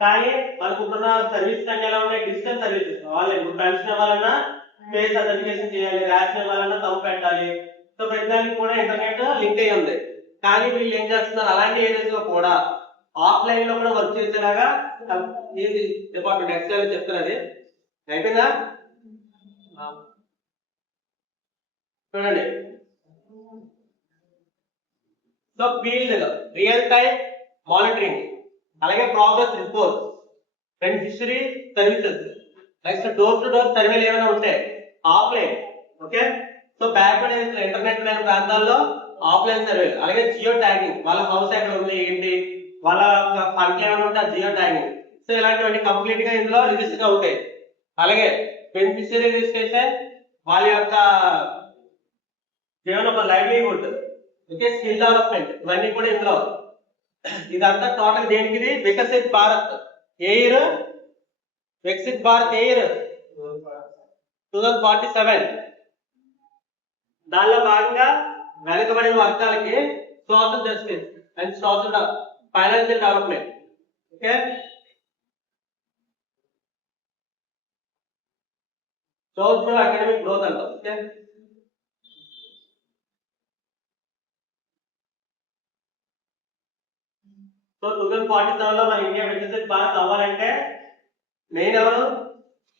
కానీ మనకున్న సర్వీస్ అన్ని ఎలా ఉన్నాయి? Digital services. వాళ్ళు ఇప్పుడు పెన్షన్ ఇవ్వాలన్నా ఫేస్ అథెంటికేషన్ చేయాలి, రేషన్ ఇవ్వాలన్నా తప్పు పెట్టాలి. సో ప్రతిదానికి కూడా ఇంటర్నెట్ లింక్ అయి ఉంది. కానీ వీళ్ళు ఏం చేస్తున్నారు? అలాంటి ఏరియాస్ లో కూడా ఆఫ్లైన్ లో కూడా వర్క్ చేసేలాగా డిపార్ట్మెంట్ ఎక్స్ఎల్ చెప్తున్నది. అయిపోయిందా? చూడండి. So field real time monitoring, అలాగే progress report, beneficiary services, next door to door సర్వేలు ఏమైనా ఉంటాయి offline. Okay, so backward areas internet లేని ప్రాంతాల్లో ఆఫ్లైన్ సర్వేలు, అలాగే జియో ట్యాగింగ్, వాళ్ళ హౌస్ ఎక్కడ ఉంది ఏంటి, వాళ్ళ పంటలు ఏమైనా ఉంటే జియో ట్యాగింగ్. సో ఇలాంటివన్నీ కంప్లీట్ గా ఇందులో రిజిస్టర్ గా ఉంటాయి. అలాగే బెనిఫిషరీ రిజిస్ట్రేషన్, వాళ్ళ యొక్క జీవన ఒక లైవ్లీహుడ్, ఓకే, స్కిల్ డెవలప్మెంట్, ఇవన్నీ కూడా ఇందులో. ఇదంతా టోటల్ దేనికి? ఇది వికసిత్ భారత్ ఎయిర్, వికసిత్ భారత్ ఎయిర్ 2047. దానిలో భాగంగా వెనుకబడిన వర్గాలకి social justice and social financial development. Okay, social academic growth అంటాం. ఓకే, సో 2047 లో మన ఇండియా వికసిత్ భారత్ అవ్వాలంటే మెయిన్ ఎవరు?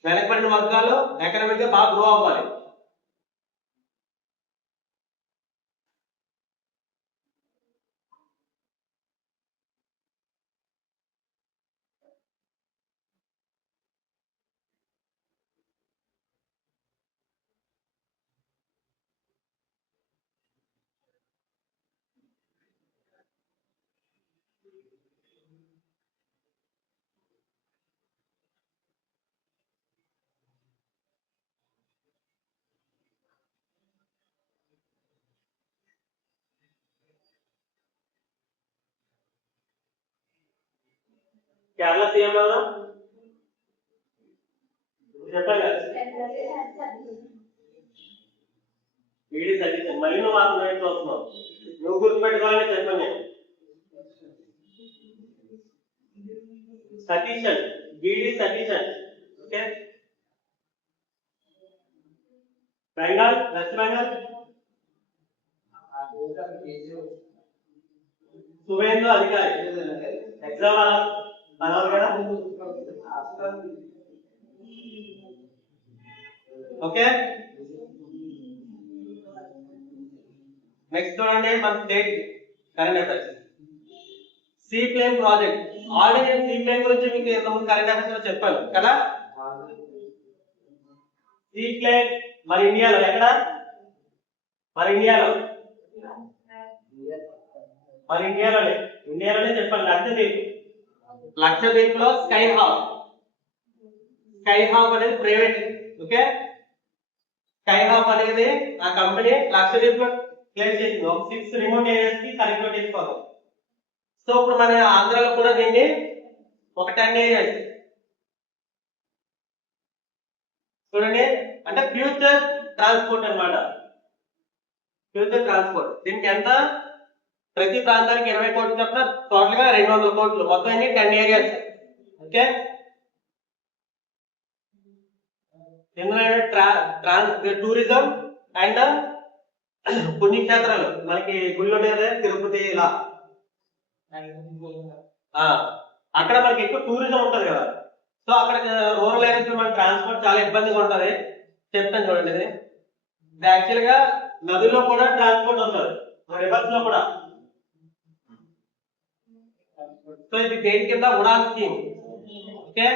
వెనకబడిన వర్గాలు ఎకనామిక్ గా బాగా గ్రో అవ్వాలి. కేరళ సీఎం వల్ల చెప్పాను కదా, వీడి సతీష్. మళ్ళీ నువ్వు మాత్రం రైట్ వస్తున్నావు, నువ్వు గుర్తుపెట్టుకోవాలని చెప్పాను నేను. సతీశన్, వీడి సతీశన్. ఓకే, బెంగాల్, వెస్ట్ బెంగాల్ సువేందు అధికారి. ఎగ్జామ్ అన్నారు కదా. ఓకే, నెక్స్ట్ చూడండి మన state current affairs. Sea plane project. Already నేను సీ ప్లేన్ గురించి మీకు ఇంతకుముందు కరెంట్ అఫైర్స్ లో చెప్పాను కదా. సీ ప్లేన్ మన ఇండియాలో ఎక్కడ? మన ఇండియాలో మన ఇండియాలోనే చెప్పాలి. లక్షద్వీప్ లో స్కై హాప్ అనేది ప్రైవేట్. ఓకే, స్కై హాప్ అనేది ఆ కంపెనీ లక్షద్వీప్ లో ప్లేస్ చేసింది. ఒక 6 రిమోట్ ఏరియాస్ కి కనెక్ట్ చేసుకోవాలి. సో ఇప్పుడు మన ఆంధ్రాలో కూడా దీన్ని ఒక 10 ఏరియాస్ చూడండి, అంటే ఫ్యూచర్ ట్రాన్స్పోర్ట్ అన్నమాట. ఫ్యూచర్ ట్రాన్స్పోర్ట్ దీనికి ఎంత, ప్రతి ప్రాంతానికి 20 కోట్లు చొప్పున టోటల్ గా 200 కోట్లు, మొత్తం అన్ని 10 ఏరియాస్. ఓకే, ఇందులో టూరిజం అండ్ పుణ్యక్షేత్రాలు, మనకి గుళ్ళు ఉన్నాయి కదా, తిరుపతి ఇలా, అక్కడ మనకి ఎక్కువ టూరిజం ఉంటది కదా. సో అక్కడ రూరల్ ఏరియాస్ లో మన ట్రాన్స్పోర్ట్ చాలా ఇబ్బందిగా ఉంటది. చెప్తాను చూడండి, ఇది యాక్చువల్ గా నదిలో కూడా ట్రాన్స్పోర్ట్ ఉంటుంది, రివర్స్ లో కూడా. సో ఇది దేని కింద, Udan scheme. Okay,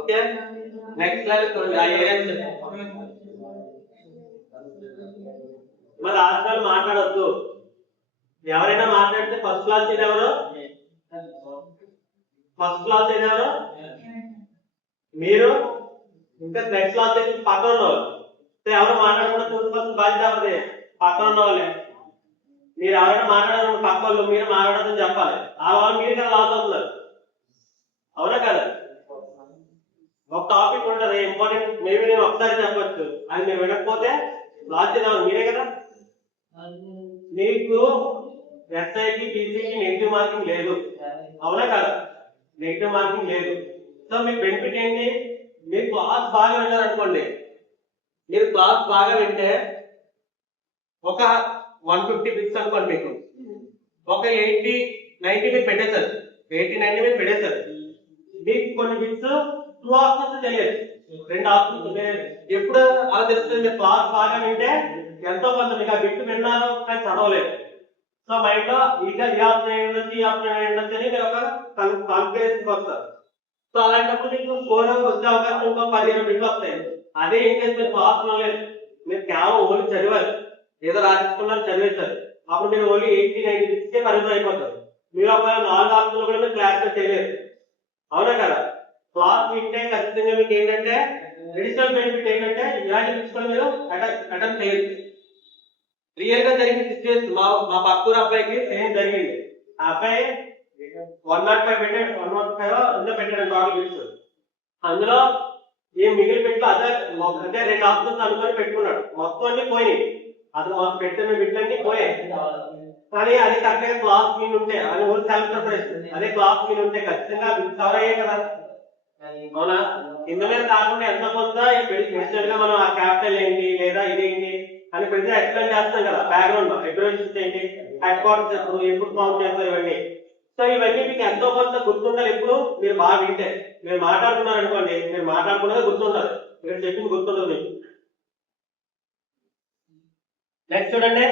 okay, next slide చూడండి. ఆ ఏరియాస్ మరి రాష్ట్రాలు మాట్లాడొద్దు. ఎవరైనా మాట్లాడితే ఫస్ట్ క్లాస్ ఏది ఎవరు, మీరు, ఇంకా నెక్స్ట్ క్లాస్ అయితే పక్కన ఉన్నవాళ్ళు. ఎవరు మాట్లాడకుండా చూసుకోవాల్సిన బాధ్యత ఎవరిది, పక్కన ఉన్న వాళ్ళే. మీరు ఎవరైనా మాట్లాడారు పక్క వాళ్ళు, మీరు మాట్లాడదని చెప్పాలి. ఆ వాళ్ళు మీరు కదా లాస్ అవుతున్నారు, అవునా కదా. ఒక టాపిక్ ఉంటుంది ఇంపార్టెంట్, మేబీ నేను ఒకసారి చెప్పొచ్చు, అది మీరు వినకపోతే లాస్ చేద్దాం మీరే కదా. మీకు ఎస్ఐకి టీసీకి నెగిటివ్ మార్కింగ్ లేదు, అవునా కదా, నెగిటివ్ మార్కింగ్ లేదు. సో మీకు బెనిఫిట్ ఏంటి, మీరు క్లాస్ బాగా విన్నారు అనుకోండి, మీరు క్లాస్ బాగా వింటే ఒక 150 బిట్స్ అనుకోండి, మీకు ఒక 80-90 మీరు పెట్టేశారు, 80-90 మీరు పెట్టేశారు. మీకు కొన్ని బిట్స్ 2 ఆప్షన్స్ తెలియదు, 2 ఆప్షన్స్ ఎప్పుడు అలా తెలుస్తుంది. మీరు క్లాస్ బాగా వింటే ఎంతో కొంత మీకు ఆ బిట్ విన్నారు కానీ చదవలేదు. సో మైండ్ లో ఈ ఆప్షన్ ఏంటొచ్చి, ఈ ఆప్షన్ ఏంటొచ్చి అని మీరు ఒక కాన్ఫిడెన్స్ వస్తారు. సో అలాంటప్పుడు మీకు స్కోర్ వచ్చే అవకాశం ఇంకో 15 బిట్లు వస్తాయి. అదే ఏంటంటే మీరు క్లాస్ లేదు, మీరు కేవలం ఓన్లీ చదివారు, ఏదో రాసుకున్నారు, చదివేశారు. అప్పుడు మీరు ఓన్లీ 80-90 బిట్స్కే పరిమితం అయిపోతారు. మీరు ఒక 4 ఆప్షన్లు కూడా మీరు క్లాస్ గా చేయలేరు, అవునా కదా. క్లాస్ వింటే ఖచ్చితంగా మీకు ఏంటంటే అడిషనల్ బెనిఫిట్ ఏంటంటే ఇలాంటి బిట్స్ కూడా మీరు అటెంప్ట్ చేయొచ్చు. రియల్ గా జరిగిన సిచ్యువేషన్ మా పక్కూరు అబ్బాయికి సేమ్ జరిగింది. ఆ అబ్బాయి 105 పెట్టాడు, 105 అందులో పెట్టాడు టోటల్ బిట్స్. అందులో ఈ మిగిలిన బిట్లు అదే 2 ఆప్షన్స్ అనుకొని పెట్టుకున్నాడు, మొత్తం అన్ని పోయినాయి. అసలు మాకు పెట్టిన బిట్లన్నీ పోయాయి. కానీ అది కరెక్ట్గా క్లాస్ మీన్ ఉంటే, అది ఓన్లీ సెల్ఫ్ ప్రిపరేషన్, అదే క్లాస్ మీన్ ఉంటే ఖచ్చితంగా బిట్స్ కవర్ అయ్యాయి కదా, అవునా. ఇందులో కాకుండా ఎంత కొంత మెడిసినల్ గా మనం ఆ క్యాపిటల్ ఏంటి లేదా ఇదేంటి అని ప్రతి ఎక్స్ప్లెయిన్ చేస్తాం కదా, బ్యాక్గ్రౌండ్ అబ్రివేషన్స్ ఏంటి, హెడ్ క్వార్టర్స్ ఎప్పుడు ఫామ్ చేస్తారు, ఇవన్నీ. సో ఇవన్నీ మీకు ఎంతో కొంత గుర్తుండాలి. ఎప్పుడు మీరు బాగా వింటే, మీరు మాట్లాడుతున్నారు అనుకోండి, మీరు మాట్లాడుకున్నది గుర్తుండాలి, మీరు చెప్పింది గుర్తుండదు మీకు. నెక్స్ట్ చూడండి,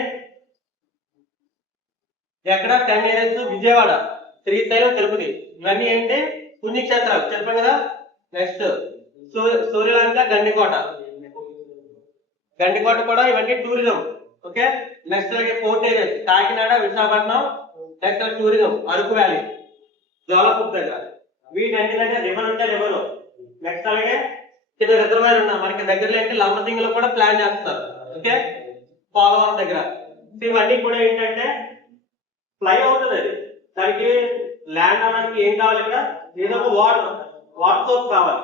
ఎక్కడ 10 ఏరియాస్, విజయవాడ, శ్రీశైలం, తిరుపతి, ఇవన్నీ ఏంటి పుణ్యక్షేత్రాలు చెప్పాం కదా. నెక్స్ట్ సూర్యలంక, గండికోట కూడా ఇవన్నీ టూరిజం. ఓకే, నెక్స్ట్ అలాగే port areas, Kakinada, Visakhapatnam. Next tourism Araku valley, Jolapur దగ్గర, వీటన్ని దగ్గర రివర్ ఉంటే రివర్. నెక్స్ట్ అలాగే చిన్న రిజర్వాయర్ ఉన్నా మనకి దగ్గరలో ఏంటి లంబసింగ్ లో కూడా ప్లాన్ చేస్తారు. ఓకే, పోలవరం దగ్గర. ఇవన్నీ కూడా ఏంటంటే ఫ్లై అవుతుంది, అది దానికి ల్యాండ్ అవడానికి ఏం కావాలి, ఇక్కడ ఏదో ఒక వాటర్ సోర్స్ కావాలి.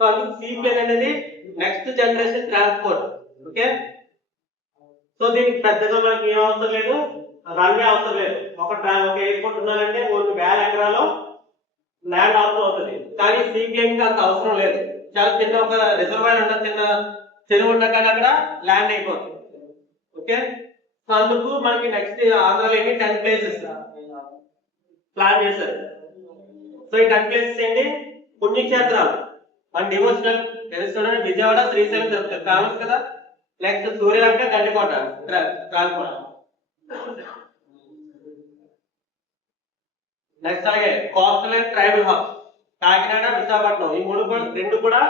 సో అందుకు సీ ప్లేన్ అనేది next generation transport. Okay, so దీనికి పెద్దగా మనకి ఏం అవసరం లేదు, రన్వే అవసరం లేదు. ఒక ఎయిర్పోర్ట్ ఉన్నారంటే 1,000 ఎకరాలు ల్యాండ్ అవసరం అవుతుంది, కానీ సీ ప్లేన్ కి అంత అవసరం లేదు. చాలా చిన్న ఒక రిజర్వాయర్ ఉన్న చిన్న చెరువు ఉన్న కానీ అక్కడ ల్యాండ్ అయిపోతుంది. ఓకే, సో అందుకు మనకి నెక్స్ట్ ఆంధ్రాలో ఏంటి 10 ప్లేసెస్ ప్లాన్ చేశారు. సో ఈ 10 ప్లేసెస్ ఏంటి పుణ్యక్షేత్రాలు అండ్ డివోషనల్ చూడండి, విజయవాడ, శ్రీశైలం, తిరుపతి ఫేమస్ కదా. Next Suryalanka, Gandikota transport. Next అలాగే coastal and tribal hub Kakinada Visakhapatnam ఈ మూడు కూడా రెండు కూడా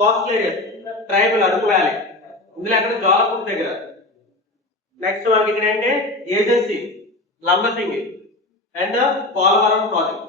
coastal areas tribal Araku valley ఇందులో అక్కడ జోలపూర్ దగ్గర. నెక్స్ట్ మనకి ఇక్కడ ఏంటి agency Lambasingi and Polavaram project.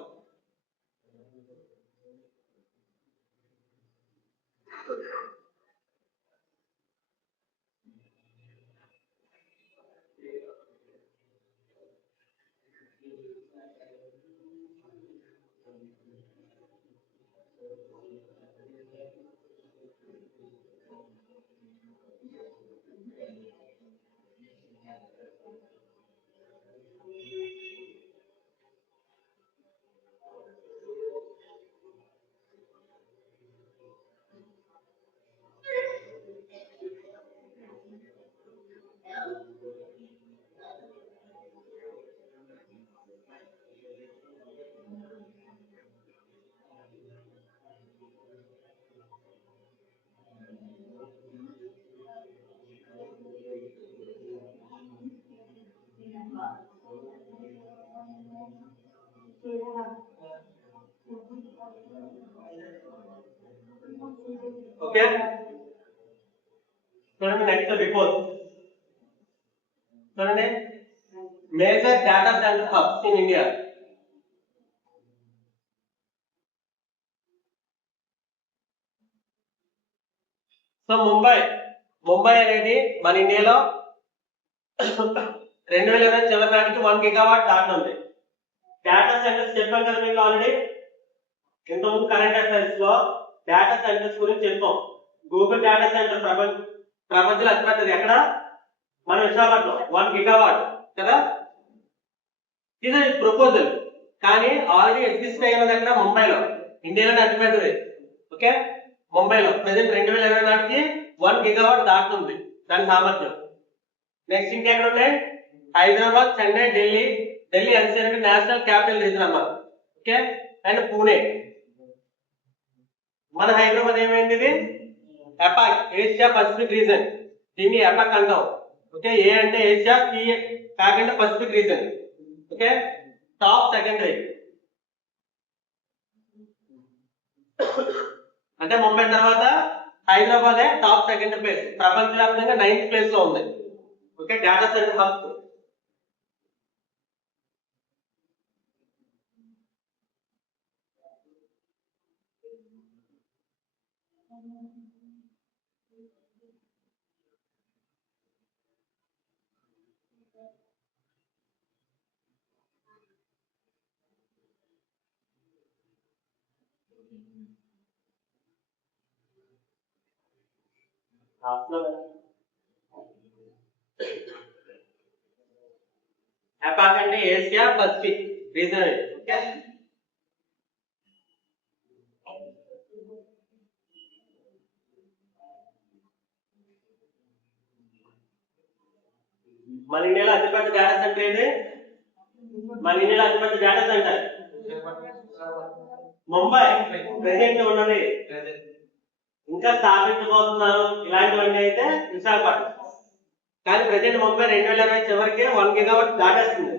Okay చూడండి నెక్స్ట్ రిపోర్ట్ చూడండి major data centre hubs in India. So Mumbai అనేది మన ఇండియాలో 2020 చివరి నాటికి 1 గిగావాట్ దాటుతుంది. డేటా సెంటర్స్ చెప్పాను కదా మీకు ఆల్రెడీ ఇంతకుముందు కరెంట్ అఫైర్స్ లో డేటా సెంటర్స్ గురించి చెప్పాం. గూగుల్ డేటా సెంటర్ ప్రపంచంలో అతిపెద్దది ఎక్కడ మన విశాఖపట్నం 1 గిగావాట్ కదా. ఇది ప్రపోజల్ కానీ ఆల్రెడీ ఎగ్జిస్ట్ అయినది ఎక్కడ ముంబైలో ఇండియాలోనే అతిపెద్దది. ఓకే ముంబైలో ప్రెసెంట్ 2020 నాటికి 1 గిగావాట్ దాటుతుంది దాని సామర్థ్యం. నెక్స్ట్ ఇంకెక్కడ ఉన్నాయి Hyderabad Chennai Delhi NCR national capital region అన్నమాట. Okay and Pune. మన హైదరాబాద్ ఏమైంది ఇది ఎపాక్ ఏషియా పసిఫిక్ రీజన్ దీన్ని ఎపాక్ అంటాం. ఓకే ఏ అంటే ఏషియా పి కాకుండా Pacific reason. Okay top secondary అంటే ముంబై తర్వాత హైదరాబాద్ టాప్ సెకండ్ ప్లేస్ ప్రపంచవ్యాప్తంగా 9th ప్లేస్ లో ఉంది. Okay data centre hub. APAC అంటే ఏషియా పసిఫిక్ రీజన్. ఓకే మన ఇండియాలో అతిపెద్ద డేటా సెంటర్ ఏది మన ఇండియాలో అతిపెద్ద డేటా సెంటర్ ముంబై ప్రెసెంట్ ఉన్నది. ఇంకా స్థాపించబోతున్నారు ఇలాంటివన్నీ అయితే విశాఖపట్నం. కానీ ప్రెసెంట్ ముంబై 2020 చివరికి 1 గిగావాట్ దాటేస్తుంది.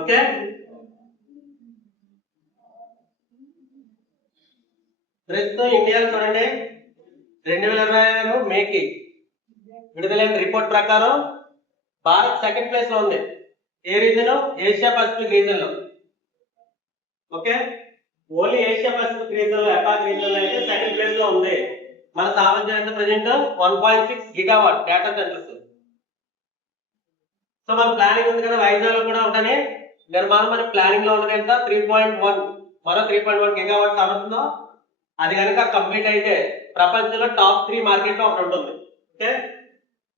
ఓకే ప్రస్తుతం ఇండియాలో చూడండి 2020 మేకి విడుదలైన రిపోర్ట్ ప్రకారం భారత్ సెకండ్ ప్లేస్ లో ఉంది. ఏ రీజన్ ఏషియా పసిఫిక్ రీజన్ లో. Okay only Asia Pacific reason లో ఎపాక్ రీజన్ లో అయితే సెకండ్ ప్లేస్ లో ఉంది. మన సామర్థ్యం ఎంత present 1.6 gigawatt data centres. So మన ప్లానింగ్ ఉంది కదా వైజాగ్ లో కూడా ఉంటని నిర్మాణం మన ప్లానింగ్ లో ఉన్నది ఎంత 3.1 మరో 3.1 గిగావాట్ సామర్థ్యంలో అది కనుక కంప్లీట్ అయితే ప్రపంచంలో టాప్ 3 మార్కెట్ లో ఒకటి ఉంటుంది. Okay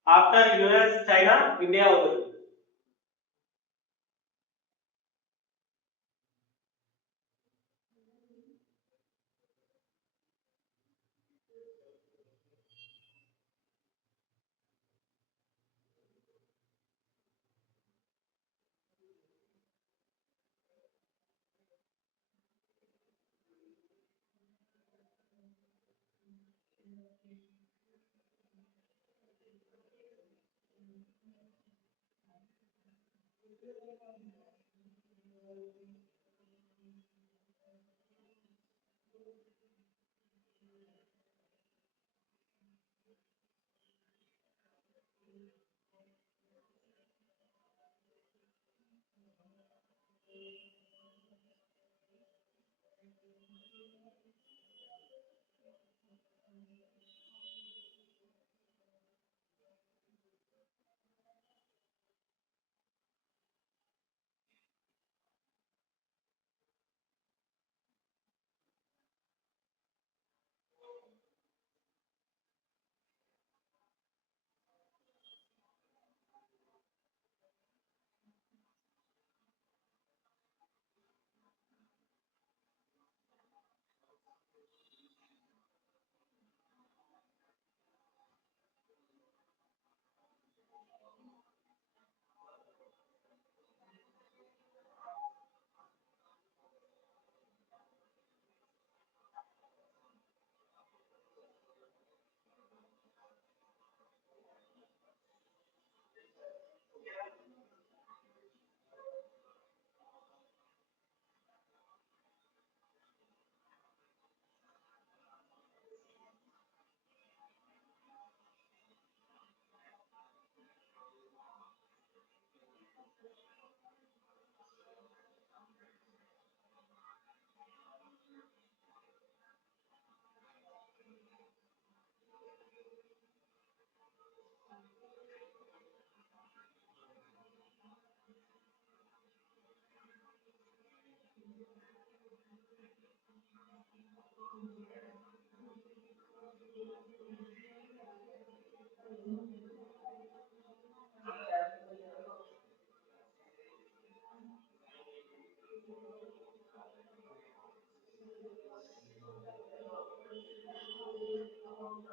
after US China India అవుతుంది.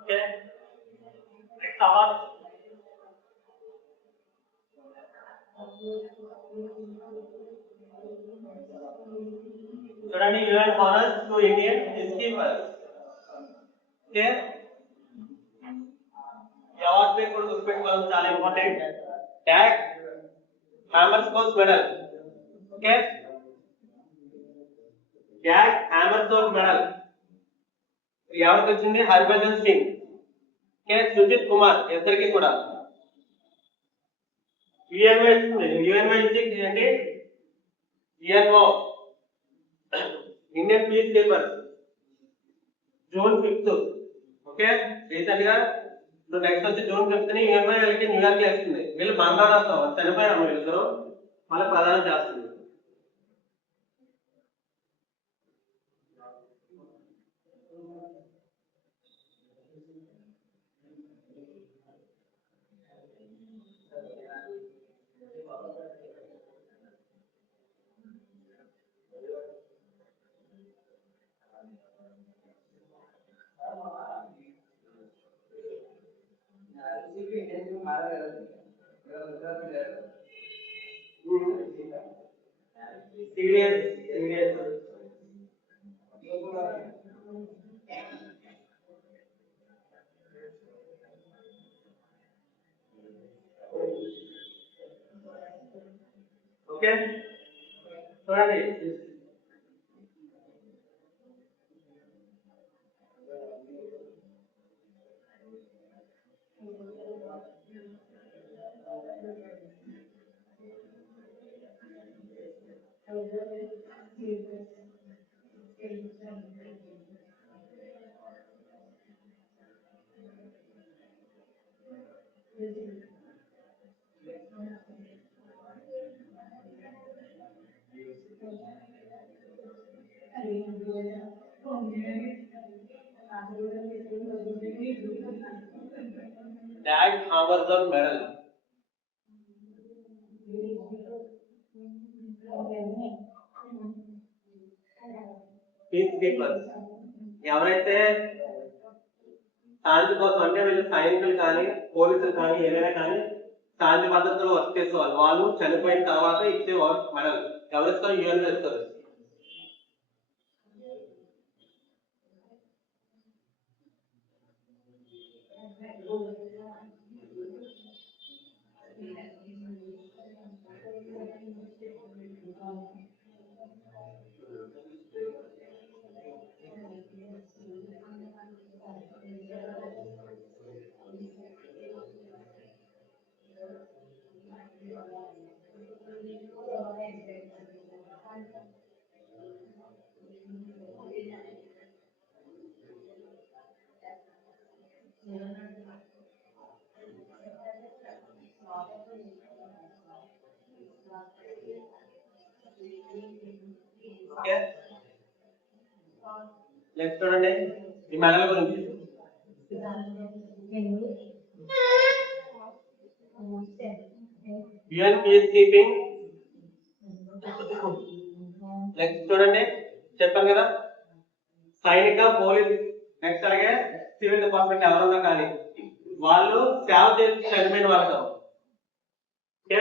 Okay, next hour. చూడండి UN honours to Indian peacekeepers. Okay, ఈ అవార్డు పేరు కూడా గుర్తుపెట్టుకోవడం చాలా important. Dag Hammarskjold medal. Okay, Dag Hammarskjold medal ఎవరికి వచ్చింది? హర్భజన్ సింగ్. ఓకే, సుజిత్ కుమార్ ఇద్దరికి కూడా. యుఎన్ఓ ఇస్తుంది. యుఎన్ఓ అంటే UNO Indian peace keepers June 5th. Okay, recent గా ఇప్పుడు నెక్స్ట్ వచ్చి జూన్ 5th ని యుఎన్ఓ వీళ్ళకి న్యూయార్క్ లో వేస్తుంది. వీళ్ళు బంగాళాతో చనిపోయారు వీళ్ళిద్దరు, మళ్ళీ ప్రదానం చేస్తుంది. Serious serious. ఓకే, చూడండి ట్యాగ్ హామర్జన్ మెడల్. పీస్ కీపర్స్ ఎవరైతే శాంతి కోసం, అంటే వీళ్ళు సైనికులు కానీ పోలీసులు కానీ ఏదైనా కానీ శాంతి భద్రతలో వర్క్ చేసేవాళ్ళు, వాళ్ళు చనిపోయిన తర్వాత ఇచ్చే మెడల్ ఎవరు ఇస్తారు? యుఎన్ ఇస్తారు. ఓకే, నెక్స్ట్ చూడండి ఈ మెడల గురించి. UN piece keeping. నెక్స్ట్ చూడండి చెప్పాను కదా, సైనిక పోలీస్ నెక్స్ట్ అలాగే సివిల్ డిపార్ట్మెంట్ ఎవరన్నా కానీ వాళ్ళు సేవ చేసి చనిపోయిన వాళ్ళు కావు. ఓకే,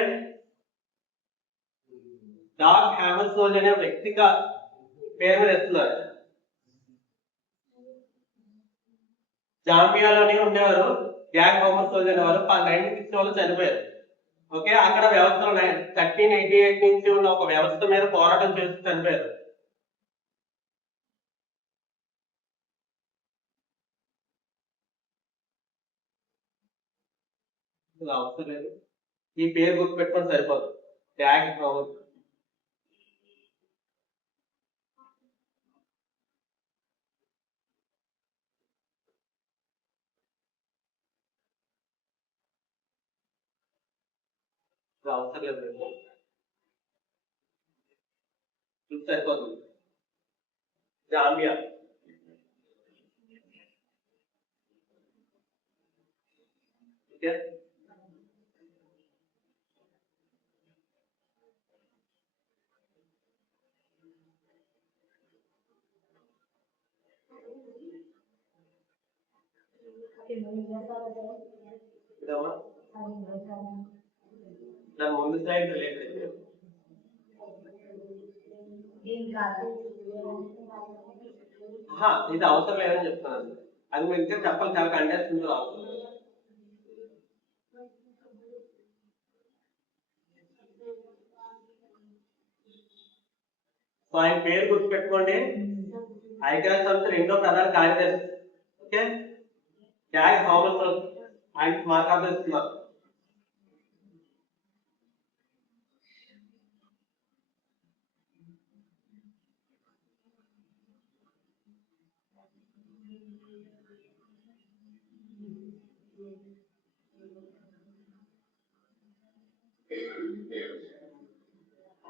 డాగ్ హ్యామర్సోల్జ్ అనే వ్యక్తిగా పేరు మీద ఇస్తున్నారు. జాంబియాలోనే ఉండేవారు డాగ్ హ్యామర్సోల్జ్ అనేవారు 1960 వాళ్ళు చనిపోయారు. ఓకే, అక్కడ వ్యవస్థలు 1388 నుంచి ఉన్న ఒక వ్యవస్థ మీద పోరాటం చేస్తూ చనిపోయారు. అవసరం లేదు, ఈ పేరు గుర్తుపెట్టుకొని సరిపోదు. డాగ్ హ్యామర్ అవసరం లేదు, సరిపోతుంది. జాంబియా. ఓకే, దాని ముందు స్లైడ్ రిలేటెడ్ ఇది అవసరం లేదని చెప్తున్నాను. అది మీరు ఇంకా చెప్పాలి, చాలా కంటెస్ట్ ఉంది అవసరం. సో ఆయన పేరు గుర్తుపెట్టుకోండి, ఐక్యరాజ్య సంస్థ రెండో ప్రధాన కార్యదర్శి. ఓకే, డాగ్ హ్యామర్సోల్జ్ ఆయన మార్గదర్శిస్తున్నారు.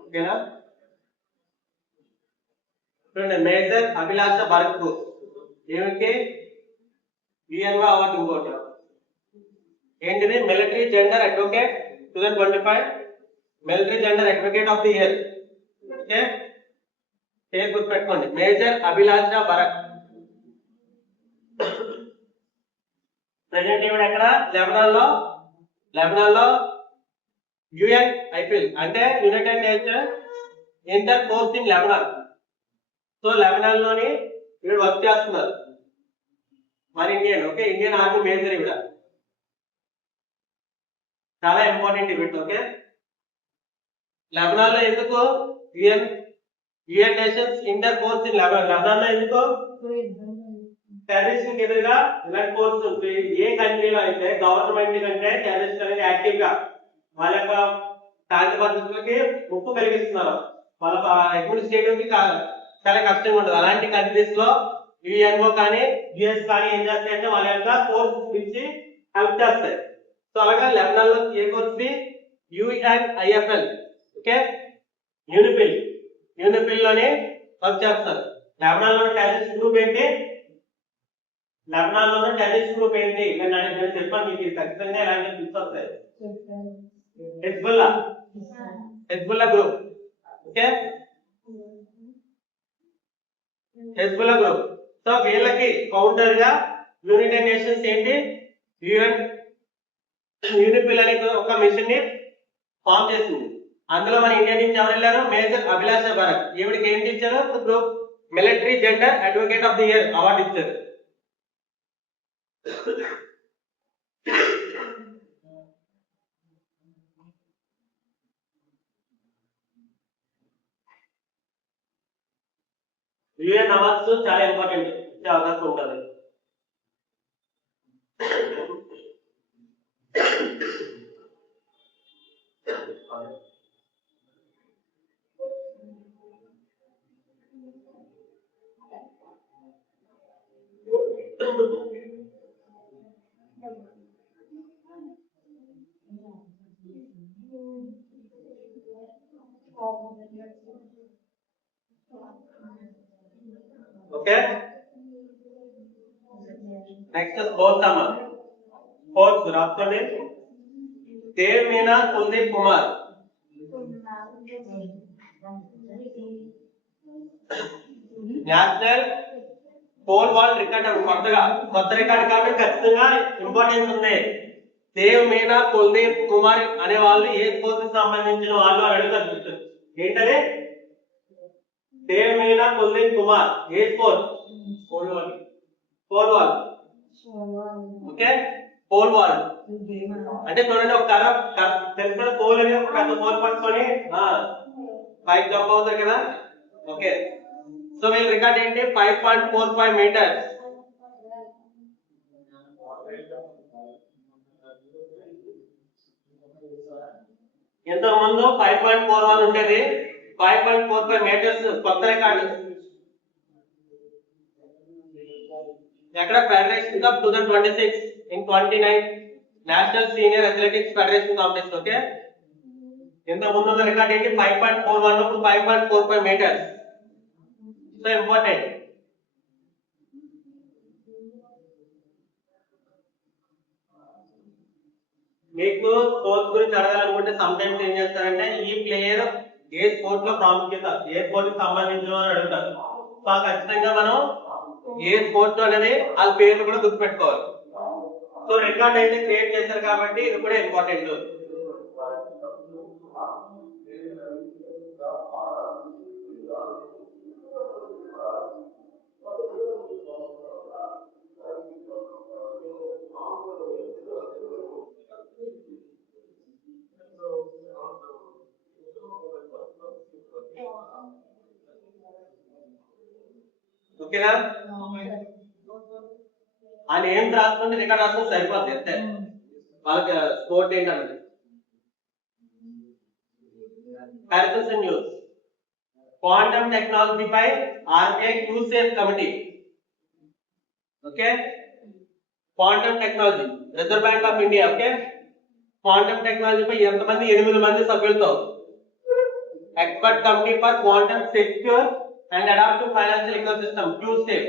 ఓకేనా, చూడండి మేజర్ అభిలాష భరత్ ఏమిటి యుఎన్ అవార్డు ఇంకోటి ఏంటిది, military gender advocate 2025 military gender advocate of the year. Okay, పేరు గుర్తుపెట్టుకోండి, మేజర్ అభిలాష భరత్. ప్రెసిడెంట్ ఈవిడ ఎక్కడ, లెబనాన్ లో యుఎన్ ఐపిఎల్ అంటే United nation inter force in Lebanon. So Lebanon లోని వీడు వర్క్ చేస్తున్నారు, మన Indian. Okay, Indian army major ఈవిడ, చాలా ఇంపార్టెంట్ ఈవెంట్. ఓకే, లెబనాన్ లో ఎందుకు UN nations inter force in Lebanon లో ఎందుకు టెర్రరిస్ట్ ఎదురుగా ఇలాంటి ఫోర్స్ ఉంటుంది. ఏ కంట్రీలో అయితే గవర్నమెంట్ కంటే టెర్రరిస్ట్ అనేది యాక్టివ్ గా వాళ్ళ యొక్క శాంతి భద్రతలకి ముప్పు కలిగిస్తున్నారు, వాళ్ళ అడ్మినిస్ట్రేటివ్ కి చాలా కష్టంగా ఉంటుంది. అలాంటి కంట్రీస్ లో యుఎన్ఓ కానీ యుఎస్ కానీ ఏం చేస్తాయంటే వాళ్ళ యొక్క ఫోర్స్ ఇచ్చి హెల్ప్ చేస్తాయి. సో అలాగే లెబనాన్ లో ఏ కోర్స్ బి యుఎన్ఐఎఫ్ఎల్. ఓకే, యూనిపిల్ లోనే వర్క్ చేస్తారు. లెబనాన్ లో టెర్రరిస్ట్ గ్రూప్ ఏంటి, నేను చెప్పాను మీకు ఖచ్చితంగా ఇలాంటి టిప్స్ వస్తాయి. Hezbollah group. Okay, Hezbollah group. So వీళ్ళకి కౌంటర్ గా యునైటెడ్ నేషన్స్ ఏంటి యూనిపిల్ అనే ఒక మిషన్ ని ఫామ్ చేసింది. అందులో మన ఇండియా నుంచి ఎవరు వెళ్ళారు, మేజర్ అభిలాష భరత్. ఈవిడికి ఏంటి ఇచ్చారు, group military gender advocate of the year award ఇచ్చారు. యూఏఎన్ అవార్డ్స్ చాలా ఇంపార్టెంట్, ఇచ్చే అవకాశం ఉంటుంది. ఓకే, నెక్స్ట్ స్పోర్ట్స్ అమ్మ. స్పోర్ట్స్ రాసుకోండి. Dev Meena Kuldeep Kumar. National pole vault record కొత్త రికార్డ్ కాబట్టి ఖచ్చితంగా ఇంపార్టెన్స్ ఉంది. దేవ్ మీనా కుల్దీప్ కుమార్ అనే వాళ్ళు ఏ స్పోర్ట్స్ కి సంబంధించిన వాళ్ళు అని అడుగుతారు. ఏంటది? దేవ్ మీనా కుల్దీప్ కుమార్ ఏ sport? Pole vault. Pole vault. Okay, pole vault అంటే చూడండి, ఒక కర్ర తెలుసు, పోల్ అని ఒక పెద్ద పోల్ పట్టుకొని పైకి జంప్ అవుతారు కదా. ఓకే, సో వీళ్ళ రికార్డ్ ఏంటి? 5.45 మీటర్స్. ఇంతకు ముందు 5.41 ఉండేది, 5.45 మీటర్స్ కొత్త రికార్డు. ఎక్కడ? Federation cup 2026 in 29 national senior athletics federation competition. Okay, ఇంతకు ముందు ఉన్న రికార్డ్ ఏంటి? 5.41, ఇప్పుడు 5.45 మీటర్స్. So important. మీకు స్పోర్ట్స్ గురించి అడగాలనుకుంటే సమ్ టైమ్స్ ఏం చేస్తారంటే, ఈ ప్లేయర్ ఏ స్పోర్ట్ లో ప్రాముఖ్యత, ఏ స్పోర్ట్ కి సంబంధించిన అని అడుగుతారు. సో ఖచ్చితంగా మనం ఏ స్పోర్ట్ అనేది వాళ్ళ పేర్లు కూడా గుర్తుపెట్టుకోవాలి. సో రికార్డ్ అయితే క్రియేట్ చేశారు కాబట్టి ఇది కూడా ఇంపార్టెంట్. ఓకేనా? ఆ నేమ్ రాసుకుంటే రికార్డ్ రాసుకుంటే సరిపోతుంది అంతే. వాళ్ళకి స్పోర్ట్ ఏంటన్నది. ప్యారిసన్ న్యూస్. క్వాంటమ్ టెక్నాలజీ పై RBI QSAFE committee. Okay, quantum technology, reserve bank of India. Okay, quantum technology పై ఎంతమంది? 8 మంది సభ్యులతో expert committee for quantum secure and adaptive financial ecosystem, QSAFE.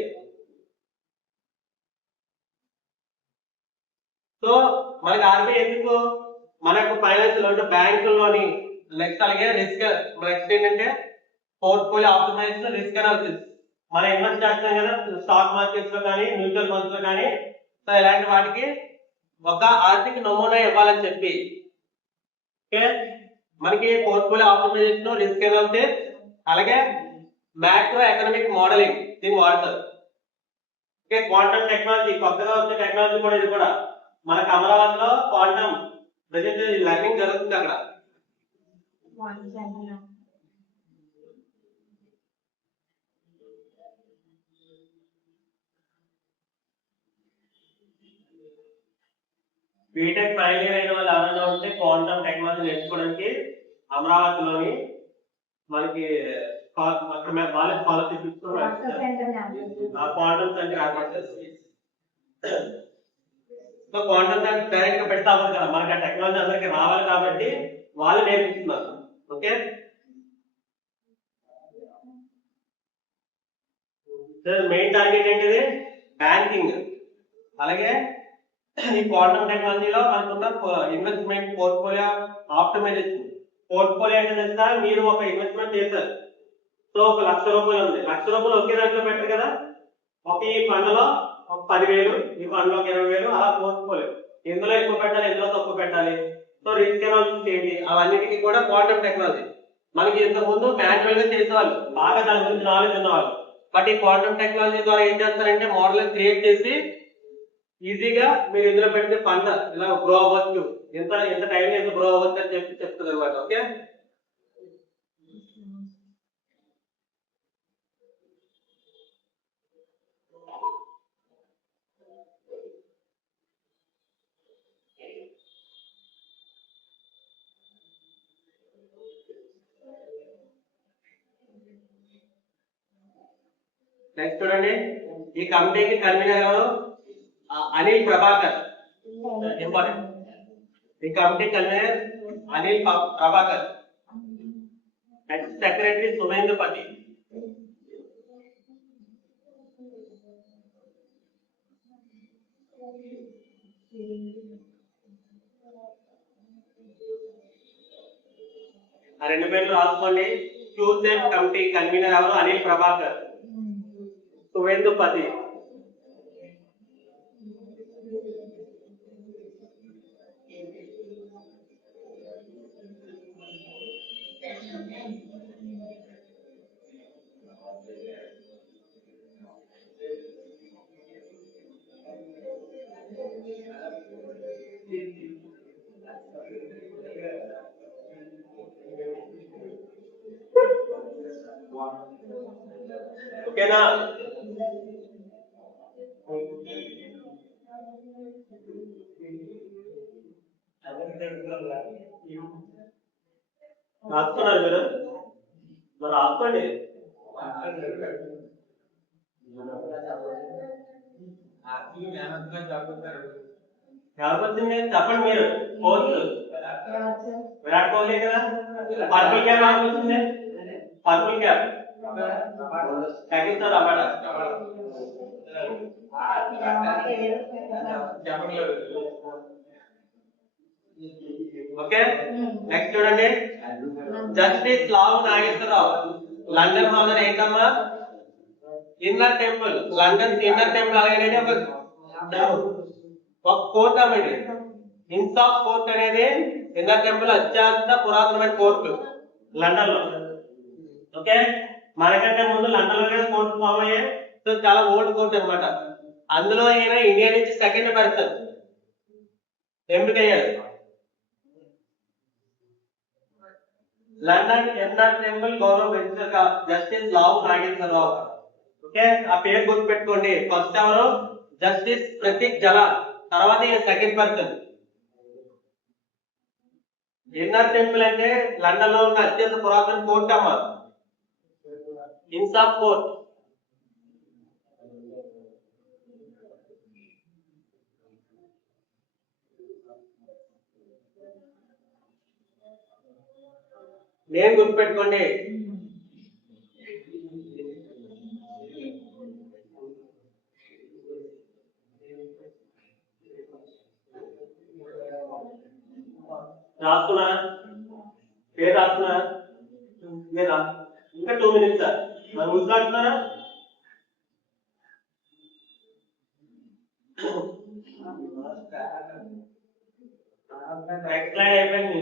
So మనకి ఆర్బీఐ ఎందుకు? మనకు ఫైనాన్షియల్ అంటే బ్యాంకుల్లోని, నెక్స్ట్ అలాగే రిస్క్, నెక్స్ట్ ఏంటంటే పోర్ట్ఫోలియో ఆప్టిమైజేషన్, రిస్క్ అనాలిసిస్. మనం ఇన్వెస్ట్ చేస్తాం కదా స్టాక్ మార్కెట్స్ లో కానీ మ్యూచువల్ ఫండ్స్ లో కానీ. సో ఇలాంటి వాటికి ఒక ఆర్థిక నమూనా ఇవ్వాలని చెప్పి, ఓకే, మనకి పోర్ట్ఫోలియో ఆప్టిమైజేషన్, రిస్క్ అనాలిసిస్, అలాగే మ్యాక్రో ఎకనామిక్ మోడలింగ్ దీన్ని వాడతారు. ఓకే, క్వాంటమ్ టెక్నాలజీ కొత్తగా వచ్చే టెక్నాలజీ కూడా. ఇది కూడా మనకు అమరావతిలో క్వాంటమ్ ప్రెజెంట్ లెర్నింగ్ జరుగుతుంది అక్కడ. బీటెక్ ఫైనల్ ఇయర్ అయిన వాళ్ళు ఎవరైనా ఉంటే క్వాంటమ్ టెక్నాలజీ నేర్చుకోవడానికి అమరావతిలోని మనకి అక్కడ వాళ్ళ స్కాలర్షిప్ క్వాంటమ్ సెంటర్ ఏర్పాటు చేస్తుంది. సో క్వాంటమ్ సెంటర్ డైరెక్ట్ గా పెడతా అవ్వదు కదా, మనకి ఆ టెక్నాలజీ అందరికి రావాలి కాబట్టి వాళ్ళు నేర్పిస్తున్నారు. ఓకే, మెయిన్ టార్గెట్ ఏంటిది? బ్యాంకింగ్. అలాగే ఈ క్వాంటమ్ టెక్నాలజీలో మనకున్న ఇన్వెస్ట్మెంట్ పోర్ట్ఫోలియో ఆప్టిమైజేషన్. పోర్ట్ఫోలియో అంటే తెలుసా? మీరు ఒక ఇన్వెస్ట్మెంట్ చేశారు, సో ఒక 1,00,000 రూపాయలు ఉంది. 1,00,000 రూపాయలు ఒకే దాంట్లో పెట్టరు కదా. ఒక ఈ ఫండ్ లో ఒక 10,000, ఈ ఫండ్ లో 20,000, అలా పోర్ట్ఫోలియో. ఎందులో ఎక్కువ పెట్టాలి, ఎందులో తక్కువ పెట్టాలి. సో రిస్క్ అనాలిసిస్ ఏంటి, అవన్నిటికీ కూడా క్వాంటమ్ టెక్నాలజీ. మనకి ఇంతకు ముందు మాన్యువల్ గా చేసేవాళ్ళు, బాగా దాని గురించి నాలెడ్జ్ ఉన్నవాళ్ళు. బట్ ఈ క్వాంటమ్ టెక్నాలజీ ద్వారా ఏం చేస్తారంటే మోడల్ క్రియేట్ చేసి ఈజీగా మీరు ఇందులో పెడితే ఫండ్ ఇలా గ్రో అవ్వచ్చు, ఎంత టైంలో ఎంత గ్రో అవ్వచ్చు అని చెప్పి చెప్తుంది అనమాట. ఓకే, నెక్స్ట్ చూడండి, ఈ కమిటీకి కన్వీనర్ ఎవరు? అనిల్ ప్రభాకర్. ఇంపార్టెంట్. ఈ committee convener Anil Prabhakar. Next secretary Suvendrapati. ఆ రెండు పేర్లు రాసుకోండి. క్యూసెఫ్ కమిటీ కన్వీనర్ ఎవరు? అనిల్ ప్రభాకర్, సువేందుపతి. ఓకేనా? రాసుకున్నారు మీరు? మరి రాసుకోండి. ఎవరికి వచ్చింది చెప్పండి మీరు. ఫోర్త్ విరాట్ కోహ్లీ కదా. పర్పుల్ క్యాప్ ఎవరికి వచ్చింది? పర్పుల్ క్యాప్ తగ్గిస్తారు అన్నమాట. ఓకే, నెక్స్ట్ చూడండి, justice Lavu Nageswara Rao. London honour ఏంటమ్మా? Inner temple. London inner temple అలాగనేది ఒక కోర్ట్ అన్నమాట. ఇన్సాఫ్ కోర్ట్ అనేది ఇన్నర్ టెంపుల్ అత్యంత పురాతనమైన కోర్టు లండన్ లో. ఓకే, మనకంటే ముందు లండన్ లో కోర్టు ఫామ్ అయ్యాయి. సో చాలా ఓల్డ్ కోర్ట్ అన్నమాట. అందులో ఈయన ఇండియా నుంచి సెకండ్ పర్సన్ ఎంపికయ్యాడు. లండన్ ఇన్నర్ టెంపుల్ గౌరవ principal justice Lavu Nageswara Rao. Okay, ఆ పేరు గుర్తుపెట్టుకోండి. ఫస్ట్ ఎవరు? జస్టిస్ ప్రతీక్ జలాల్, తర్వాత ఈయన సెకండ్ పర్సన్. ఇన్నర్ టెంపుల్ అంటే లండన్ లో ఉన్న అత్యంత పురాతన కోర్ట్ అమ్మా, ఇన్సాఫ్ కోర్ట్. నేను గుర్తుపెట్టుకోండి. రాసుకున్నా? పేరు రాసుకున్నా? లేదా ఇంకా 2 minutes సార్. మరి గుర్తురాస్తున్నారా? నెక్స్ట్ స్లైడ్ అయిపోయింది.